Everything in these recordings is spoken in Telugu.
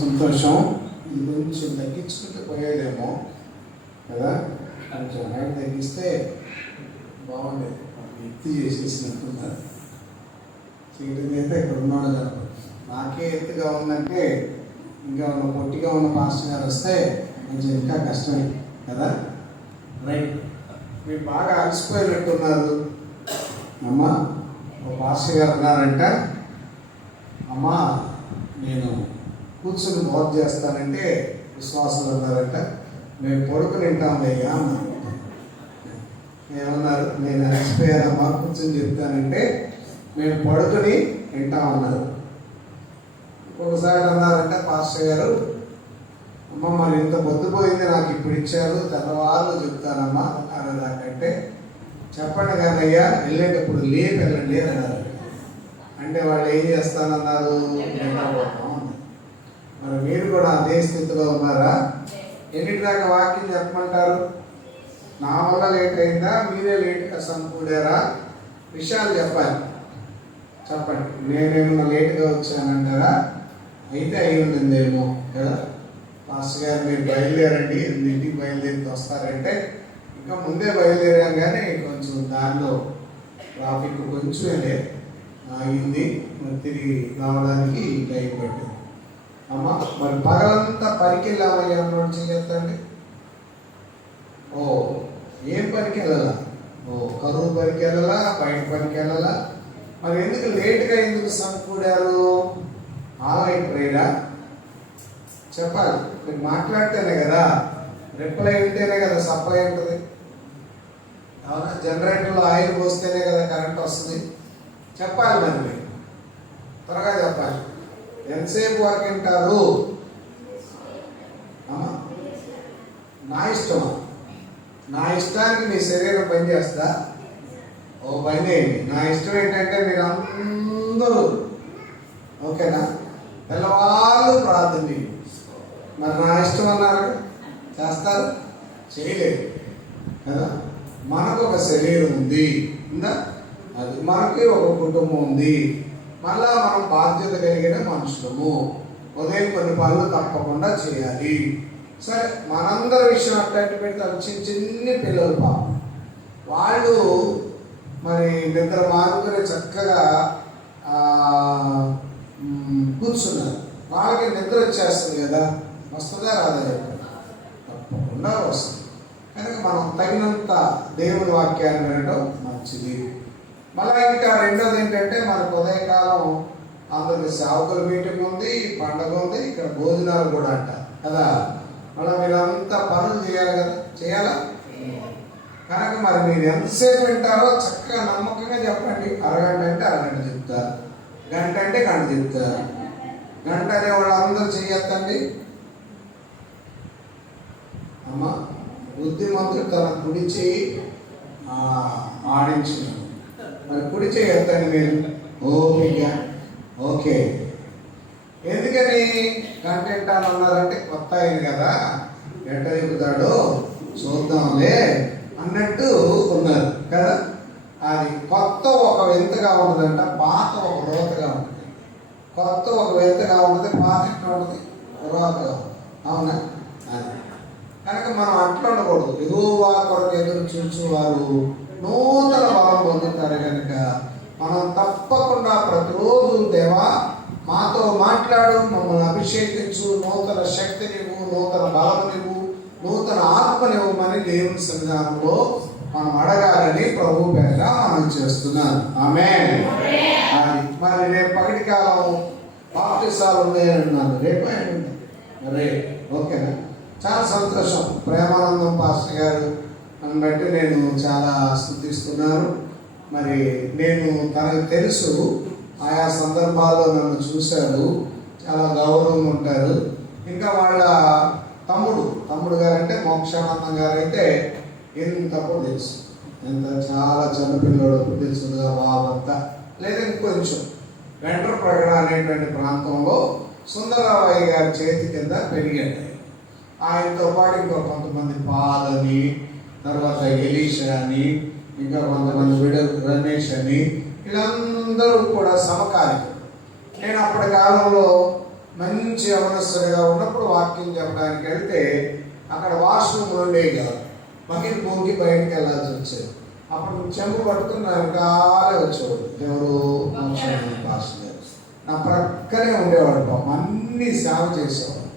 సంతోషం. ఇది కొంచెం తగ్గించుకుంటే పోయేదేమో కదా, కొంచెం హైట్ తగ్గిస్తే బాగుండేది. ఎత్తి చేసేసినట్టున్నారు. చీకటి అయితే ఇక్కడ ఉన్నాడు కదా, నాకే ఎత్తుగా ఉందంటే ఇంకా ఉన్న పొట్టిగా ఉన్న పాస్టర్ గారు వస్తే కొంచెం ఇంకా కష్టమే కదా. రైట్, మీరు బాగా అలసిపోయినట్టున్నారు. అమ్మా ఒక పాస్టర్ గారు అన్నారంట, అమ్మా నేను కూర్చుని బోధ చేస్తానంటే విశ్వాసులు అన్నారంట, మేము పడుకుని వింటాం అయ్యా అన్నారు. ఏమన్నారు, నేను అలసిపోయానమ్మా కూర్చొని చెప్తానంటే మేము పడుకుని వింటామన్నారు. ఒకసారి అన్నారంటే పాస్టర్ గారు, అమ్మ మరి ఇంత పొద్దుపోయింది నాకు ఇప్పుడు ఇచ్చారు, తెల్లవాళ్ళు చెప్తానమ్మా అనేదాకంటే చెప్పండి కానీ అయ్యా వెళ్ళేటప్పుడు లేపు వెళ్ళండి అన్నారు. అంటే వాళ్ళు ఏం చేస్తానన్నారు, మరి మీరు కూడా అదే స్థితిలో ఉన్నారా? ఎన్నిటి దాకా వాక్యం చెప్పమంటారు? నా వల్ల లేట్ అయిందా, మీరే లేట్గా సమకూడారా? విషయాలు చెప్పాలి. చెప్పండి, నేనేమన్నా లేట్గా వచ్చానంటారా? అయితే అయి ఉంటుందేమో కదా. పాస్టర్ గారు మీరు బయలుదేరండి, ఇంటికి బయలుదేరి వస్తారంటే ఇంకా ముందే బయలుదేరాం కానీ కొంచెం దారిలో ట్రాఫిక్ కొంచెం అయింది, తిరిగి రావడానికి టైం పట్టింది. అమ్మ మరి పగలంతా పనికి వెళ్ళామయ్యా అన్నోడు చెప్తాండి. ఓ ఏం పనికి వెళ్ళాలా? ఓ కరువు పనికి వెళ్ళాలా, బయట పనికి వెళ్ళాలా? మరి ఎందుకు లేట్గా ఎందుకు సమకూడారు? ఆన్లైన్ ప్రేరా చెప్పాలి. మీరు మాట్లాడితేనే కదా, రిప్లై ఉంటేనే కదా సప్లై ఉంటుంది. అవునా? జనరేటర్లో ఆయిల్ పోస్తేనే కదా కరెంట్ వస్తుంది. చెప్పాలి, మరి మీరు త్వరగా చెప్పాలి. ఎంతసేపు వరకు వింటారు? నా ఇష్టమా? నా ఇష్టానికి మీ శరీరం పనిచేస్తా? ఓ పని చేయండి. నా ఇష్టం ఏంటంటే మీరు అందరూ ఓకేనా పిల్లవాళ్ళు ప్రార్థన చేయండి. మరి నా ఇష్టం అన్నారు, చేస్తారు? చేయలేదు కదా. మనకు ఒక శరీరం ఉంది ఉందా, అది మనకి ఒక కుటుంబం ఉంది. మళ్ళా మనం బాధ్యత కలిగిన మనుషులము. ఉదయం కొన్ని పనులు తప్పకుండా చేయాలి. సరే, మనందరి విషయం అట్లాంటి పెడతారు. చిన్ని పిల్లలు పాపం వాళ్ళు మరి నిద్ర మానుకుని చక్కగా కూర్చున్నారు. వాళ్ళకి నిద్ర వచ్చేస్తుంది కదా, వస్తుందా రాదా? తప్పకుండా వస్తుంది. కనుక మనం తగినంత దేవుని వాక్యాన్ని వినడం మంచిది. మళ్ళీ ఇంకా రెండోది ఏంటంటే మనకు ఉదయకాలం అందరికి సేవకుల మీటింగ్ ఉంది, పండగ ఉంది, ఇక్కడ భోజనాలు కూడా అంట కదా. మళ్ళీ మీరు అంతా పనులు చేయాలి కదా, చేయాలా? కనుక మరి మీరు ఎంతసేపు వింటారో చక్కగా నమ్మకంగా చెప్పండి. అరగంట అంటే అరగంట చెప్తారు, గంట అంటే గంట చెప్తారు. గంట అనే వాళ్ళందరూ చేయొద్దండి. అమ్మ బుద్ధిమంతుడు తన కుడి చేయి ఆడించినాడు, మరి కుడి చేయొద్దండి మీరు. ఓపిక ఓకే. ఎందుకని గంట వింటాను అన్నారంటే కొత్త అయింది కదా, ఎట్ట చెబుతాడో చూద్దాంలే అన్నట్టు ఉన్నారు కదా. అది కొత్త ఒక వింతగా ఉంటుందంట, పాత ఒక రోతగా ఉంటుంది. కొత్త ఒక వింతగా ఉంటుంది, పాత ఎట్లా ఉంటుంది, రోతగా ఉంటుంది. అవునా? అది కనుక మనం అట్లా ఉండకూడదు. యెహోవా కొరకు ఎదురు చూసేవారు నూతన బలం పొందుతారు. కనుక మనం తప్పకుండా ప్రతిరోజు దేవా మాతో మాట్లాడు, మమ్మల్ని అభిషేకించు, నూతన శక్తినివ్వు, నూతన బలమునివ్వు, నూతన ఆత్మనివ్వమని దేవుని సన్నిధానంలో మనం అడగాలని ప్రభు పేర మనం చేస్తున్నాం. ఆమేన్. అది మరి రేపు పగటి కాలం బాప్తిసాలు ఉన్నాయని అన్నారు. రేపే ఓకేనా? చాలా సంతోషం. ప్రేమానందం పాస్టర్ గారు అని బట్టి నేను చాలా స్తుతిస్తున్నాను. మరి నేను తనకు తెలుసు, ఆయా సందర్భాల్లో నన్ను చూశారు, చాలా గౌరవంగా ఉంటారు. ఇంకా వాళ్ళ తమ్ముడు గారు అంటే మోక్షానందం గారు అయితే ఎంతప్పుడు తెలుసు, ఎంత చాలా చిన్నపిల్లడు తెలుసుగా బాబంతా. లేదా ఇంకొంచెం వెంట్రప్రగడ అనేటువంటి ప్రాంతంలో సుందరరావయ్య గారి చేతి కింద పెరిగాడు. ఆయనతో పాటు ఇంకో కొంతమంది పాలని, తర్వాత ఎలీషా అని, ఇంకా కొంతమంది రమేష్ అని, వీళ్ళందరూ కూడా సమకాలిక. నేను అప్పటి కాలంలో మంచి యవనస్తుడిగా ఉన్నప్పుడు వాక్యం చెప్పడానికి వెళ్తే అక్కడ వాష్రూమ్ ఉండేవి కాదు, బకెట్ పొంగి బయటకు వెళ్ళాల్సి వచ్చేది. అప్పుడు చెంబు పట్టుకుని నా వెనకాలే వచ్చేవాడు ఎవరు పాస్టర్ గారు, నా ప్రక్కనే ఉండేవాడు. పాపం అన్ని సేవ చేసేవాడు.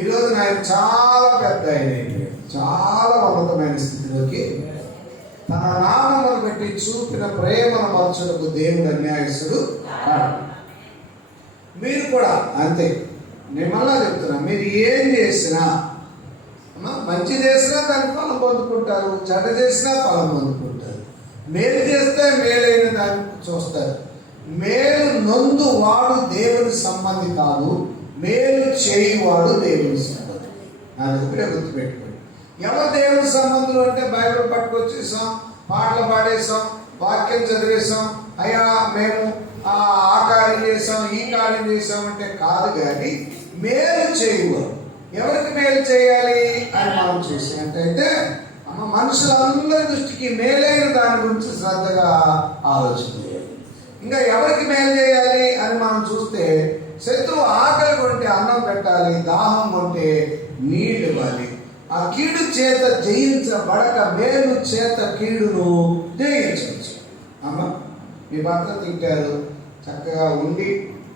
ఈరోజు ఆయన చాలా పెద్ద ఆయన అయిపోయాడు, చాలా ఉన్నతమైన స్థితిలోకి. తన నామమును పెట్టి చూపిన ప్రేమను మరచుటకు దేవుడు అన్యాయస్తుడు కాడు. మీరు కూడా అంతే. నేను మళ్ళా చెప్తున్నా, మీరు ఏం చేసినా, మంచి చేసినా దానికి ఫలం పొందుకుంటారు, చెడ్డ చేసినా ఫలం పొందుకుంటారు. మేలు చేస్తే మేలైన దాన్ని చూస్తారు. మేలు నొందు వాడు దేవుని సంబంధి కాదు, మేలు చేయువాడు దేవుని సంబంధి. అది ఒకటే గుర్తుపెట్టుకోండి. ఎవరు దేవుని సంబంధులు అంటే బైబిల్ పట్టుకొచ్చేసాం, పాటలు పాడేసాం, వాక్యం చదివేసాం, అయ్యా మేము ఆ కార్యం చేసాం, ఈ కార్యం చేసాం అంటే కాదు. కానీ మేలు చేయువాడు, ఎవరికి మేలు చేయాలి అని మనం చూసినట్టయితే మనుషులందరి దృష్టికి మేలైన దాని గురించి శ్రద్ధగా ఆలోచన చేయాలి. ఇంకా ఎవరికి మేలు చేయాలి అని మనం చూస్తే, శత్రువు ఆకలి కొంటే అన్నం పెట్టాలి, దాహం కొంటే నీళ్ళు ఇవ్వాలి. ఆ కీడు చేత జయించబడక మేలు చేత కీడును జయించవచ్చు. అమ్మ, మీ భర్త తింటారు, చక్కగా ఉండి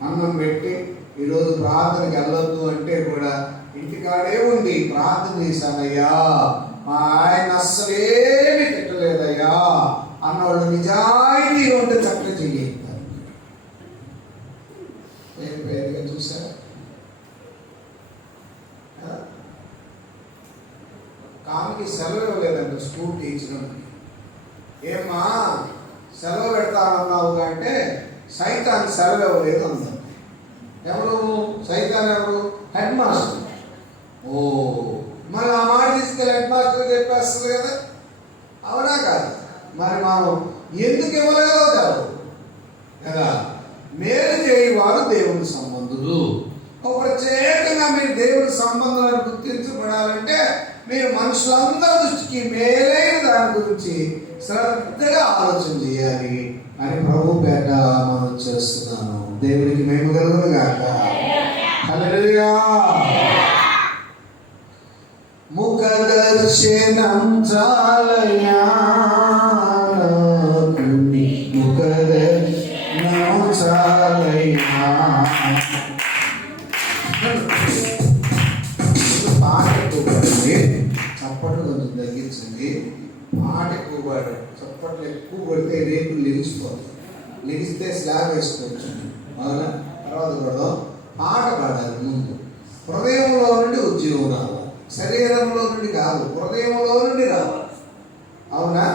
అన్నం పెట్టి ఈరోజు ప్రార్థనకి వెళ్ళొద్దు అంటే కూడా ఇంటికాడే ఉంది ప్రార్థన చేశానయ్యా, మా ఆయన అస్సలేమి తిట్టలేదయ్యా అన్నవాళ్ళు నిజాయితీగా ఉంటే చక్కగా చెయ్యిస్తారు. వేరుగా చూసారా? కామికి సెలవు ఇవ్వలేదంట స్కూల్ టీచర్కి. ఏమా సెలవు పెడతానన్నావు అంటే సైతాన్ సెలవు ఇవ్వలేదు అన్నారు. ఎవరు సైతాన్? ఎవరు? Head master. ఓ, మరి ఆ మాట తీసుకెళ్ళి హెడ్ మాస్టర్ చెప్పేస్తుంది కదా, అవునా కాదు? మరి మనం ఎందుకు ఇవ్వలేదో కాదు కదా. మేలు చేయవారు దేవుని సంబంధులు. ఒక ప్రత్యేకంగా మీరు దేవుని సంబంధాలను గుర్తించబడాలంటే మీరు మనుషులందరి దృష్టికి మేలైన దాని గురించి శ్రద్ధగా ఆలోచన చేయాలి అని ప్రభు పేట మనం చేస్తున్నాను. దేవునికి మేము కలుగును గాక. హల్లెలూయా. ముఖ దర్శనం చాలయ్యా, ముఖ దర్శనం చాలయ్యా. పాట ఎక్కువ పడింది, చప్పట్లు కొంచెం తగ్గించండి. పాట ఎక్కువ పాడారు, చప్పట్లు ఎక్కువ పడితే రేపు లెగిసిపోతాయి. లెగిస్తే స్లాబ్ వేసుకోవచ్చు. అవునా? తర్వాత కూడా పాట పాడాలి. ముందు హృదయంలో నుండి ఉద్యోగం రావాలి, శరీరంలో నుండి కాదు, హృదయంలో నుండి రావాలి. అవునా?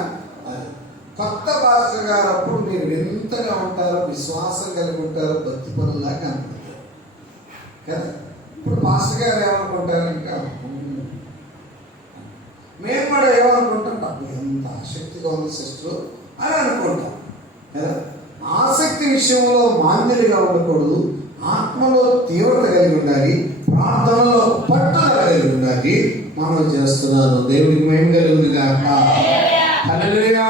కొత్త పాస్టర్ గారు అప్పుడు మీరు ఎంతగా ఉంటారో, విశ్వాసం కలిగి ఉంటారో, భక్తి పనులాగా కనుకుంటారు కదా. ఇప్పుడు పాస్టర్ గారు ఏమనుకుంటారు? ఇంకా మేము కూడా ఏమనుకుంటాం, నాకు ఎంత ఆసక్తిగా ఉంది సిస్టర్ అని అనుకుంటాం కదా. ఆసక్తి విషయంలో మాంద్యులుగా ఉండకూడదు, ఆత్మలో తీవ్రత కలిగి ఉండాలి, ప్రార్థనలో పట్టుదల కలిగి ఉండాలి. మనం చేస్తున్నాను. దేవుడికి మేము కలిగింది కాక. హల్లెలూయా.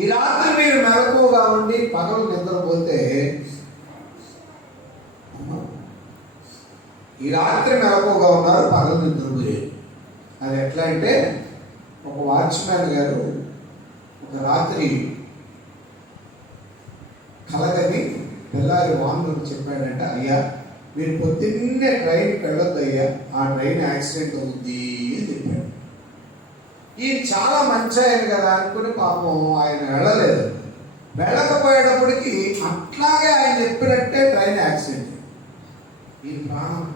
ఈ రాత్రి మీరు మెలకువగా ఉండి పగలు నిద్రపోతే, ఈ రాత్రి మెలకువగా ఉన్నారు, పగలు నిద్రపోయారు. అది ఎట్లా అంటే, ఒక వాచ్మ్యాన్ గారు ఒక రాత్రి కలగని పిల్లారి వాహనం చెప్పాడంట, అయ్యా మీరు పొద్దున్నే ట్రైన్కి వెళ్ళొద్దు అయ్యా, ఆ ట్రైన్ యాక్సిడెంట్ అవుద్ది అని చెప్పాడు. ఈయన చాలా మంచి ఆయన కదా అనుకుని పాపం ఆయన వెళ్ళలేదు. వెళ్ళకపోయేటప్పటికి అట్లాగే ఆయన చెప్పినట్టే ట్రైన్ యాక్సిడెంట్. ఈ ప్రాణం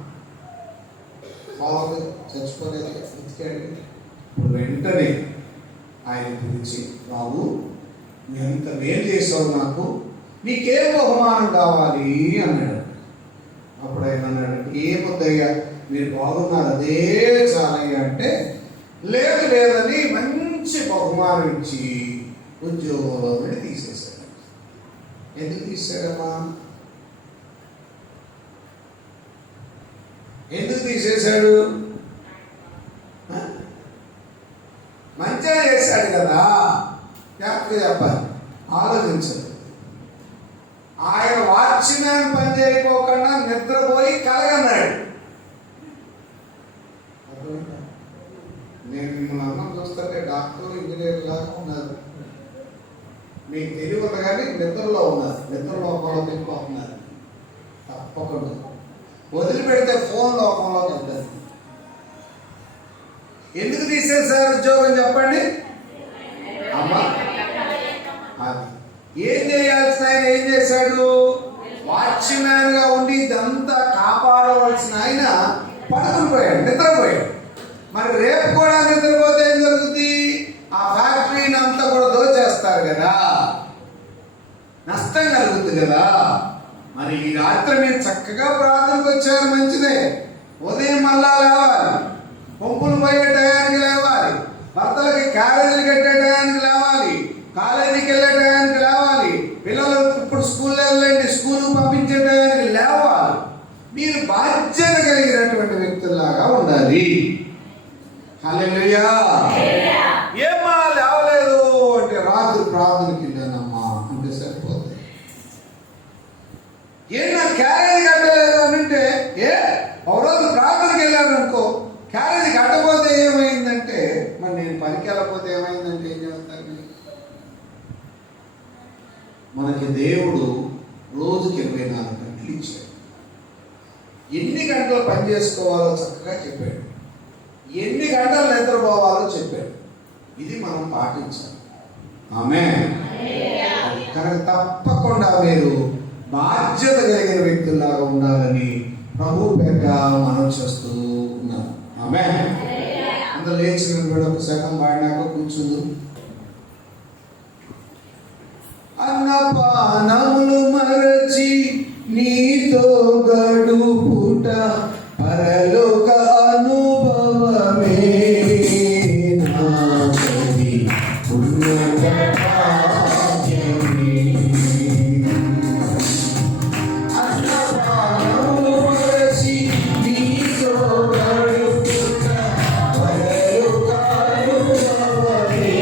బాగుంది, చచ్చిపోలేదు, బతికాడు. వెంటనే ఆయన పిలిచి, బాబు ఎంత మేలు చేసావు నాకు, నీకేం బహుమానం కావాలి అన్నాడు. అప్పుడు ఆయన అన్నాడు, ఏమొద్దయ్యా మీరు బాగున్నారు అదే చాలయ్యా అంటే, లేదు లేదని మంచి బహుమానం ఇచ్చి ఉద్యోగంలో నుండి తీసేశాడు. ఎందుకు తీసాడమ్మా? ఎందుకు తీసేశాడు? మంచిగా చేశాడు కదా. జాగ్రత్తగా చెప్పాలి, ఆలోచించండి. ఆయన వాచ్మ్యాన్ పనిచేయ తప్పకుండా వదిలిపెడితే ఫోన్ లోకంలోకి వెళ్తారు. ఎందుకు తీసేశారు ఉద్యోగం చెప్పండి అమ్మా? అది ఏం చేయాల్సిన ఆయన ఏం చేశాడు? వాచ్మ్యాన్ గా ఉండి ఇదంతా కాపాడవలసిన ఆయన పడుకుని పోయాడు, నిద్రపోయాడు. మరి రేపు కూడా నిద్రపోతే ఏం జరుగుతుంది? ఆ ఫ్యాక్టరీని అంతా కూడా దోచేస్తారు కదా, నష్టం కలుగుతుంది కదా. మరి ఈ రాత్రి మీరు చక్కగా ప్రార్థనకు వచ్చారు, మంచిదే. ఉదయం మళ్ళా లేవాలి, పంపులు పోయే టయానికి లేవాలి, భర్తలకి క్యారేజీలు కట్టే టయానికి లేవాలి, కాలేజీకి వెళ్ళే టయానికి లేవాలి, పిల్లలు ఇప్పుడు స్కూల్లో వెళ్ళండి స్కూల్కి పంపించే టయానికి లేవాలి. మీరు బాధ్యత కలిగినటువంటి వ్యక్తుల్లాగా ఉండాలి. హల్లెలూయా. ఏమా లేవలేదు అంటే రాత్రి ప్రార్థనకి వెళ్ళానమ్మా అంటే సరిపోతుంది. నా క్యారేజ్ కట్టలేదు అని అంటే ఒక రోజు ప్రార్థనకి వెళ్ళాను అనుకో, క్యారేజ్ కట్టకపోతే ఏమైందంటే, మరి నేను పనికి వెళ్ళకపోతే ఏమైందంటే ఏం చేస్తారు? మనకి దేవుడు రోజుకి 24 గంటలు ఇచ్చాడు. ఎన్ని గంటలు పని చేసుకోవాలో చక్కగా చెప్పాడు, ఎన్ని గంటలు నిద్రపోవాలో చెప్పాడు. ఇది మనం పాటించాలి. ఆమేన్. కనుక తప్పకుండా మీరు బాధ్యత కలిగిన వ్యక్తుల్లాగా ఉండాలని ప్రభు పేట మనం చేస్తూ ఉన్నాం. ఆమేన్. అందరూ లేచిన కూడా ఒక సగం పాడినాక కూర్చుందు. అన్నపానములు మరచి నీతో గడుపుట పరలోక అనుభవమే నాది ఉన్నత భాగ్యమే. అన్నపానములు మరచి నీతో గడుపుట పరలోక అనుభవమే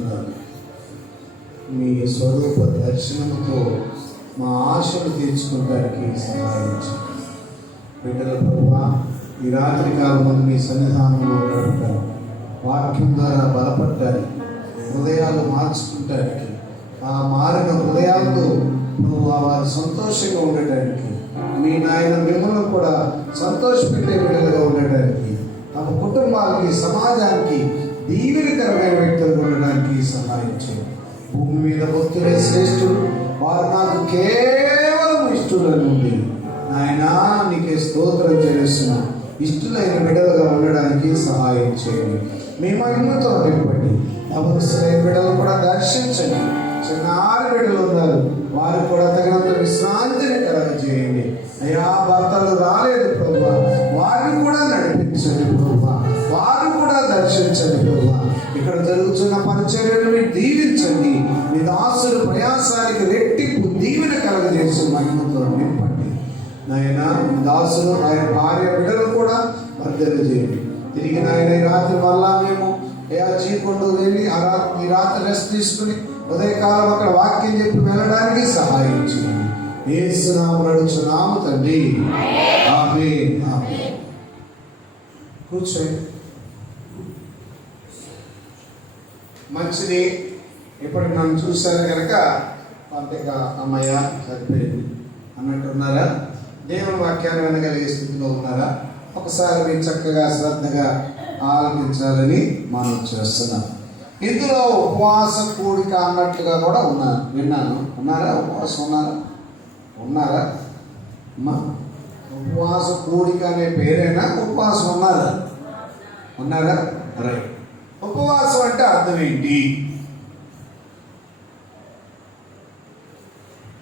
నాది. మీ స్వరూప దర్శనంతో మా ఆశలు తీర్చుకోవడానికి సహాయించండి. బిడ్డల ప్రభువా, ఈ రాత్రి కాలంలో మీ సన్నిధానంలో గడపడానికి, వాక్యం ద్వారా బలపడటానికి, హృదయాలు మార్చుకుంటానికి, ఆ మారిన హృదయాలతో నువ్వు వారు సంతోషంగా ఉండటానికి, మీ నాయన మిమ్మల్ని కూడా సంతోషపెట్టే బిడ్డలుగా ఉండటానికి, తమ కుటుంబాలకి సమాజానికి దీవెనకరమైన వ్యక్తులుగా ఉండడానికి సహాయించండి. భూమి మీద భక్తులే శ్రేష్ఠుడు, వారు నాకు కేవలం ఇష్టలని ఉంది. నాయనా నీకే స్తోత్రం చెల్లిస్తున్నా. ఇష్టలైన బిడ్డలుగా ఉండడానికి సహాయం చేయండి. మీ మహిమతో నింపండి. అవసరమైన బిడ్డలు కూడా దర్శించండి. చిన్నారి బిడ్డలు ఉన్నారు, వారు కూడా తగినంత విశ్రాంతిని కలగజేయండి. అయ్యా భర్తలు రాలేదు ప్రభువా, వారిని కూడా నడిపించండి ప్రభువా, వారు కూడా దర్శించండి ప్రభువా. ఇక్కడ జరుగుతున్న పరిచర్యలను మీరు దీవించండి. మీ దాసుల ప్రయాసానికి రెట్టింపు దీవెన కలగజేసి మహిమతో నింపండి. నాయన దాసులు ఆయన భార్య బిడ్డలు కూడా వర్ధలు చేయండి. తిరిగి నాయన ఈ రాత్రి వల్ల మేము చీకొండు వెళ్ళి ఈ రాత్రి రెస్ట్ తీసుకుని ఉదయకాలం అక్కడ వాక్యం చెప్పి వెళ్ళడానికి సహాయం చేయండి. యేసునామమున అడుగుచున్నాము తండ్రి, ఆమేన్. ఆమేన్. కూర్చోండి. మంచిది. ఇప్పటికి నన్ను చూశారు కనుక అంతేగా అమ్మయ్య సరిపోయింది అన్నట్టున్నారా? దేవుని వాక్యాన్ని వినగలిగే స్థితిలో ఉన్నారా? ఒకసారి మీరు చక్కగా శ్రద్ధగా ఆలోచించాలని మనం చేస్తున్నాం. ఇందులో ఉపవాస కూడిక అన్నట్లుగా కూడా విన్నాను. ఉన్నారా? ఉపవాసం ఉన్నారా అమ్మా? ఉపవాస కూడిక అనే పేరైనా ఉపవాసం ఉన్నారా? రైట్. ఉపవాసం అంటే అర్థం ఏంటి?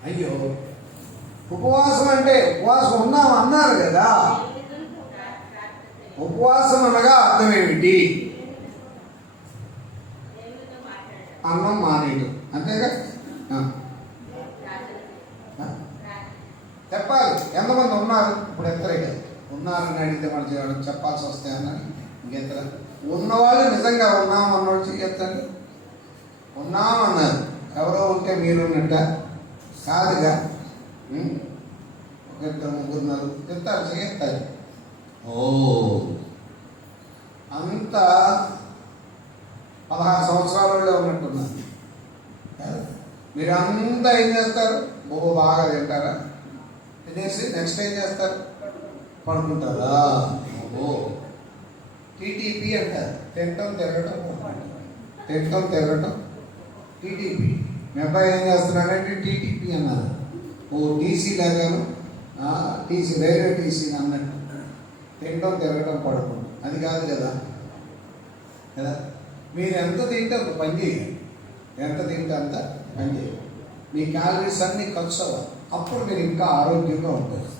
అయ్యో, ఉపవాసం అంటే ఉపవాసం ఉన్నాం అన్నారు కదా. ఉపవాసం అనగా అర్థం ఏమిటి? అన్నం మానేయడం, అంతేగా? చెప్పాలి. ఎంతమంది ఉన్నారు? ఇప్పుడు ఎత్తరే కదా ఉన్నారని అడిగితే మనం చెప్పాల్సి వస్తాయన్నది. ఇంకెత్తరా? ఉన్నవాళ్ళు నిజంగా ఉన్నాం అన్నోడు ఎత్తండి. ఉన్నామన్నారు. ఎవరో ఉంటే మీరు ఉన్నట్ట కాదుగా. ఒక ఇద్దరు ముగ్గురున్నారు చెప్తారు, చెయ్యారు. ఓ, అంత 16 సంవత్సరాలలో ఉన్నట్టున్నారు. మీరు అంతా ఏం చేస్తారు? బాగా తింటారా? తినేసి నెక్స్ట్ ఏం చేస్తారు? పడుకుంటారా? టీటీపీ అంటారు. తింటం తిరగటం టీటీపీ. మీ అబ్బాయి ఏం చేస్తున్నాడంటే టీటీపీ అన్నారు. టీసీ లాగాను, టీసీ రైల్వే టీసీ అన్నట్టు తింటం తిరగటం పడుకోండి. అది కాదు కదా. మీరు ఎంత తింటే అంత పని చేయాలి. ఎంత తింటే అంత పని చేయాలి. మీ క్యాలరీస్ అన్నీ ఖర్చు అవ్వాలి. అప్పుడు మీరు ఇంకా ఆరోగ్యంగా ఉంటారు.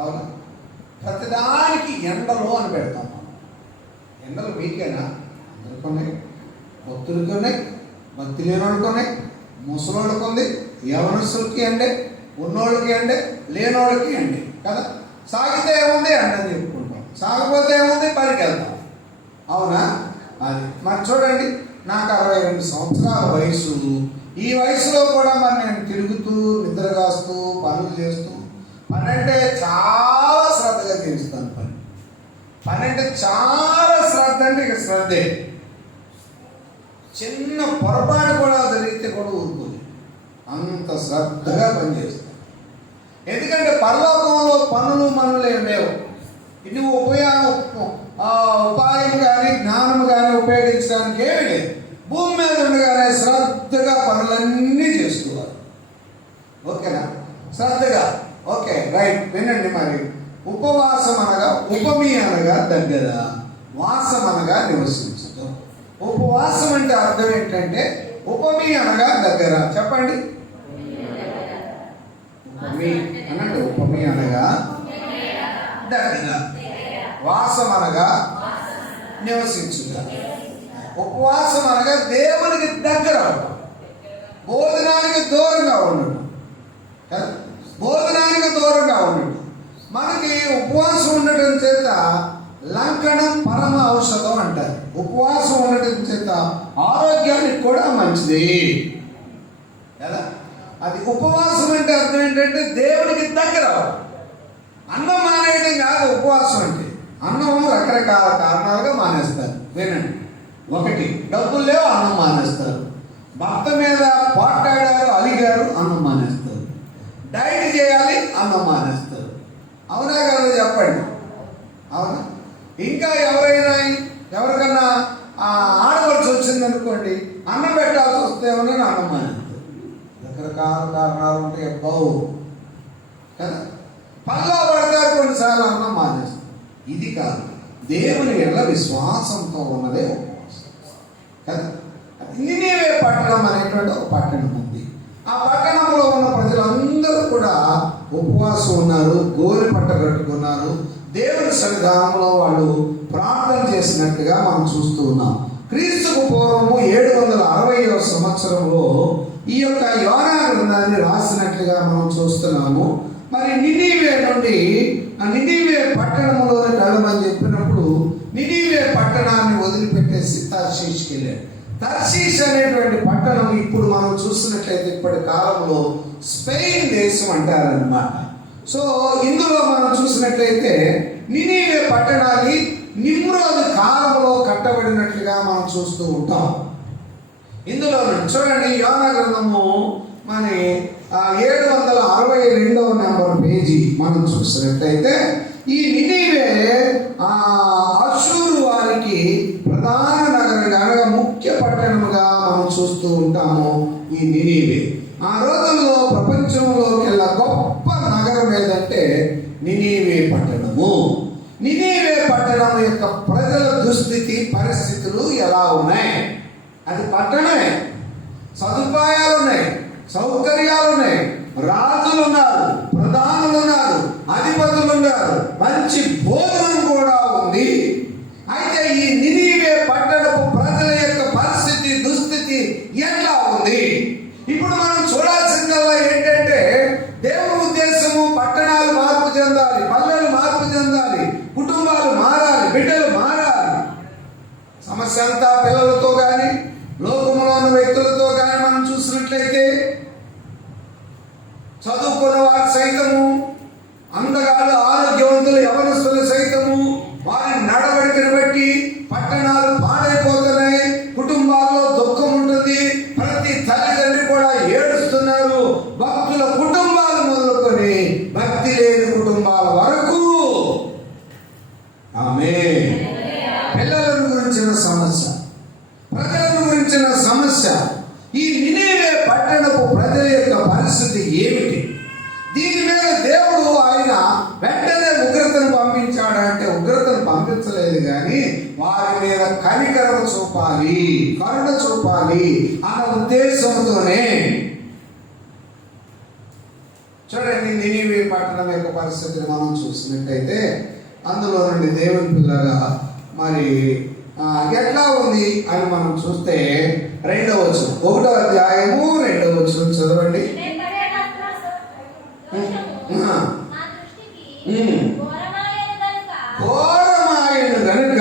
అవునా? ప్రతిదానికి ఎండలో అని పెడతాం. ఎండలు మీకేనా? అందరికొన్నాయి, భక్తులకున్నాయి, భక్తి లేనోళ్ళకున్నాయి, ముసలోళ్ళకు ఉంది, యవనస్తులకి అండి, ఉన్నోళ్ళకి అండి, లేనోళ్ళకి అండి కదా. సాగితే ఏముంది అండని చెప్పుకుంటాం, సాగపోతే ఏముంది పనికి వెళ్తాం. అవునా? అది మరి చూడండి, నాకు 62 సంవత్సరాల వయసు. ఈ వయసులో కూడా మరి నేను తిరుగుతూ నిద్రగాస్తూ పనులు చేస్తూ, పని అంటే చాలా శ్రద్ధగా చేస్తాను. పని అంటే చాలా శ్రద్ధ, అంటే ఇక శ్రద్ధే. చిన్న పొరపాటు కూడా జరిగితే కూడా ఊరుకోదు, అంత శ్రద్ధగా పనిచేస్తాను. ఎందుకంటే పరలోకంలో పనులు ఏం లేవు. నువ్వు ఉపాయం కానీ జ్ఞానం కానీ ఉపయోగించడానికి ఏమీ లేదు. భూమి మీద ఉండగానే శ్రద్ధగా పనులన్నీ చేసుకోవాలి. ఓకేనా? శ్రద్ధగా. Okay, right. వినండి. మరి ఉపవాసం అనగా, ఉపమి అనగా దగ్గర, వాసం అనగా నివసించడం. ఉపవాసం అంటే అర్థం ఏంటంటే ఉపమి అనగా దగ్గర. చెప్పండి. ఉపమి అనండి. ఉపమి అనగా దగ్గర, వాసం అనగా నివసించుట. ఉపవాసం అనగా దేవునికి దగ్గర, భోజనానికి దూరంగా ఉండడం. భోజనానికి దూరంగా ఉండడం. మనకి ఉపవాసం ఉండటం చేత లంకణం పరమ ఔషధం అంటారు. ఉపవాసం ఉండటం చేత ఆరోగ్యానికి కూడా మంచిది కదా. అది ఉపవాసం అంటే అర్థం ఏంటంటే దేవునికి దగ్గర. అన్నం మానేయడం కాదు ఉపవాసం అంటే. అన్నం రకరకాల కారణాలుగా మానేస్తారు. వినండి. ఒకటి, డబ్బులు లేవు, అన్నం మానేస్తారు. భర్త మీద పోట్లాడారు, అలిగారు, అన్నం మానేస్తారు. డైట్ చేయాలి, అన్నం మానేస్తారు. అవునా కదా? చెప్పండి. అవునా? ఇంకా ఎవరికన్నా ఆడవలసి వచ్చిందనుకోండి, అన్నం పెట్టాల్సి వస్తేమని అన్నం మానేస్తారు. రకరకాల కారణాలు ఉంటాయి బావు కదా. పనిలో పడతారు, కొన్నిసార్లు అన్నం మానేస్తారు. ఇది కాదు, దేవుని ఎడల విశ్వాసంతో ఉన్నదే ఉపవాసం కదా. నినివే పట్టణం అనేటువంటి ఒక పట్టణం ఉంది. ఆ పట్టణంలో ఉన్న ప్రజలందరూ కూడా ఉపవాసం ఉన్నారు, గోరి పట్ట కట్టుకున్నారు, దేవుని సన్నిధానంలో వాళ్ళు ప్రార్థన చేసినట్టుగా మనం చూస్తూ ఉన్నాం. క్రీస్తుకు పూర్వము 760వ సంవత్సరంలో ఈ యొక్క యోనా గ్రంథాన్ని రాసినట్లుగా మనం చూస్తున్నాము. మరి నినివే నుండి నినివే పట్టణంలోకి వెళ్ళమని చెప్పినప్పుడు నినివే పట్టణాన్ని వదిలిపెట్టేసి తర్షీష్కి వెళ్ళాడు. తర్షీష్ అనేటువంటి పట్టణం ఇప్పుడు మనం చూసినట్లయితే ఇప్పటి కాలంలో స్పెయిన్ దేశం అంటారనమాట. సో ఇందులో మనం చూసినట్లయితే నినివే పట్టణాన్ని నిమ్రోదు కాలంలో కట్టబడినట్లుగా మనం చూస్తూ ఉంటాం. ఇందులో చూడండి, యోనా గ్రంథము మరి 762వ నెంబర్ పేజీ మనం చూసినట్లయితే ఈ నినివే అష్షూరు వారికి ప్రధాన నగరంగా అనగా ముఖ్య పట్టణముగా మనం చూస్తూ ఉంటాము. ఈ నినివే ఆ రోజుల్లో ప్రపంచంలోకెల్లా గొప్ప నగరం ఏదంటే నినివే పట్టణము. నినివే పట్టణం యొక్క ప్రజల దుస్థితి పరిస్థితులు ఎలా ఉన్నాయి? అది పట్టణమే, సదుపాయాలు ఉన్నాయి, సౌకర్యాలు ఉన్నాయి, రాజులు ఉన్నారు, ప్రధానులు ఉన్నారు, అధిపతులు ఉన్నారు, మంచి భోజనం కూడా ఉంది. అయితే ఈ నినివే పట్టణపు ప్రజల యొక్క పరిస్థితి దుస్థితి ఎట్లా ఉంది? ఇప్పుడు మనం చూడాల్సిందల్లా ఏంటంటే దేవుని ఉద్దేశము పట్టణాలు మార్పు చెందాలి, పల్లెలు మార్పు చెందాలి, కుటుంబాలు మారాలి, బిడ్డలు మారాలి. సమస్య అంతా పిల్లలతో కానీ లోకంలో ఉన్న వ్యక్తులతో కానీ మనం చూసినట్లయితే చదువుకున్న వారు సైతము, అందగాళ్ళు ఆరోగ్యవంతులు యవనస్తులు సైతము వారి నడవడికను బట్టి పట్టణాలు పాడైపోతున్నాయి, కుటుంబాల్లో దుఃఖం ఉంటుంది, ప్రతి తల్లిదండ్రి కూడా ఏడుస్తున్నారు. భక్తుల కుటుంబాలు మొదలుకొని భక్తి లేని కుటుంబాల వరకు. ఆమేన్. పిల్లలను గురించిన సమస్య, ప్రజలను గురించిన సమస్య, ఈ నినివే పట్టణపు ప్రజల యొక్క పరిస్థితి ఏమిటి? దీని మీద దేవుడు ఆయన వెంటనే ఉగ్రతను పంపించాడంటే ఉగ్రతను పంపించలేదు, కానీ వారి మీద కనికరం చూపాలి, కరుణ చూపాలి అన్న ఉద్దేశంతోనే. చూడండి, నినివే పట్టణం యొక్క పరిస్థితిని మనం చూసినట్టయితే అందులో నుండి దేవుని పిల్లగా మరి ఎట్లా ఉంది అని మనం చూస్తే 2వ వచనం, 1వ అధ్యాయము 2వ వచనం చదవండి. ఘోరమాయను గనుక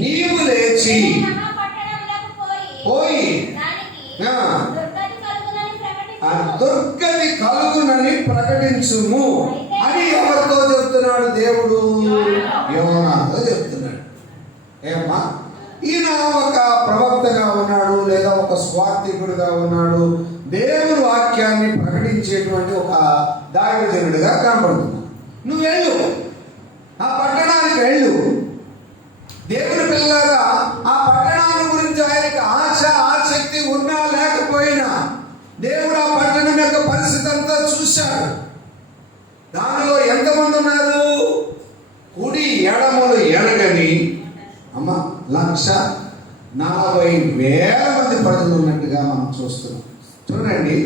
నీవు లేచి పోయి ఆ దుర్గతి కలుగునని ప్రకటించుము అని ఎవరితో చెప్తున్నాడు? దేవుడు యోనాతో చెప్తున్నాడు. ఏమ్మా, ఈయన ఒక ప్రవక్తగా ఉన్నాడు, లేదా ఒక స్వార్థికుడుగా ఉన్నాడు, దేవుని వాక్యాన్ని ప్రకటించేటువంటి ఒక దైవజనుడిగా కనబడుతున్నాడు. నువ్వు వెళ్ళు, ఆ పట్టణానికి వెళ్ళు. దేవుని పిల్లగా ఆ పట్టణాన్ని గురించి ఆయనకి ఆశ ఆసక్తి ఉన్నా లేకపోయినా దేవుడు ఆ పట్టణం యొక్క పరిస్థితి అంతా చూశాడు. దానిలో ఎంతమంది ఉన్నారు? కుడి ఎడమలు ఎడగని 1,40,000 మంది ప్రజలు ఉన్నట్టుగా మనం చూస్తున్నాం. చూడండి,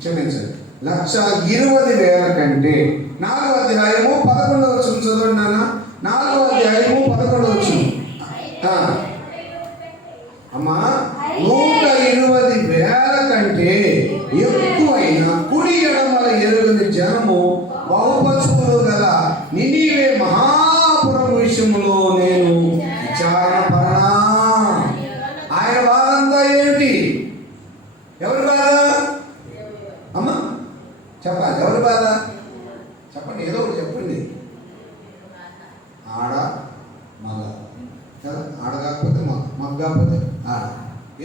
క్షమించండి, 1,20,000 కంటే 4వ అధ్యాయము 11వ వచనం చదవండి నాన్న. 4వ అధ్యాయము 11వ వచనం. అమ్మా, 120,000 కంటే ఎక్కువైన కుడి ఎడమల ఎరుగని జనము బహుపశువులు గల నినివే మహాపురం విషయంలో నేను విచారణ పడనా. ఆయన బాధంతా ఏమిటి? ఎవరి బాధ? అమ్మా చెప్పాలి, ఎవరి బాధ చెప్పండి, ఏదో ఒకటి చెప్పండి. ఆడ మగ కదా, ఆడ కాకపోతే మగ కాకపోతే ఆడ,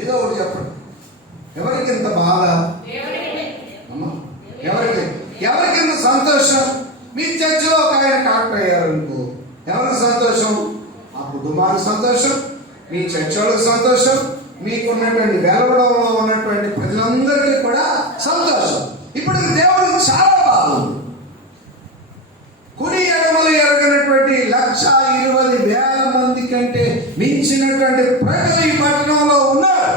ఏదో ఒకటి చెప్పండి. ఎవరికి ఇంత బాధ? అమ్మా, ఎవరికి ఇంత సంతోషం? మీ చర్చిలో ఒక ఆయన కలెక్ట్ అయ్యారు అనుకో, ఎవరికి సంతోషం? ఆ కుటుంబానికి సంతోషం, మీ చర్చ్ వాళ్ళకి సంతోషం, మీకున్నటువంటి వెలవడంలో ఉన్నటువంటి ప్రజలందరికీ కూడా సంతోషం. ఇప్పుడు దేవుడు చాలా బాగుంది. కుడి ఎడమలు ఎరగనటువంటి 1,20,000 మంది కంటే మించినటువంటి ప్రజలు ఈ పట్టణంలో ఉన్నారు.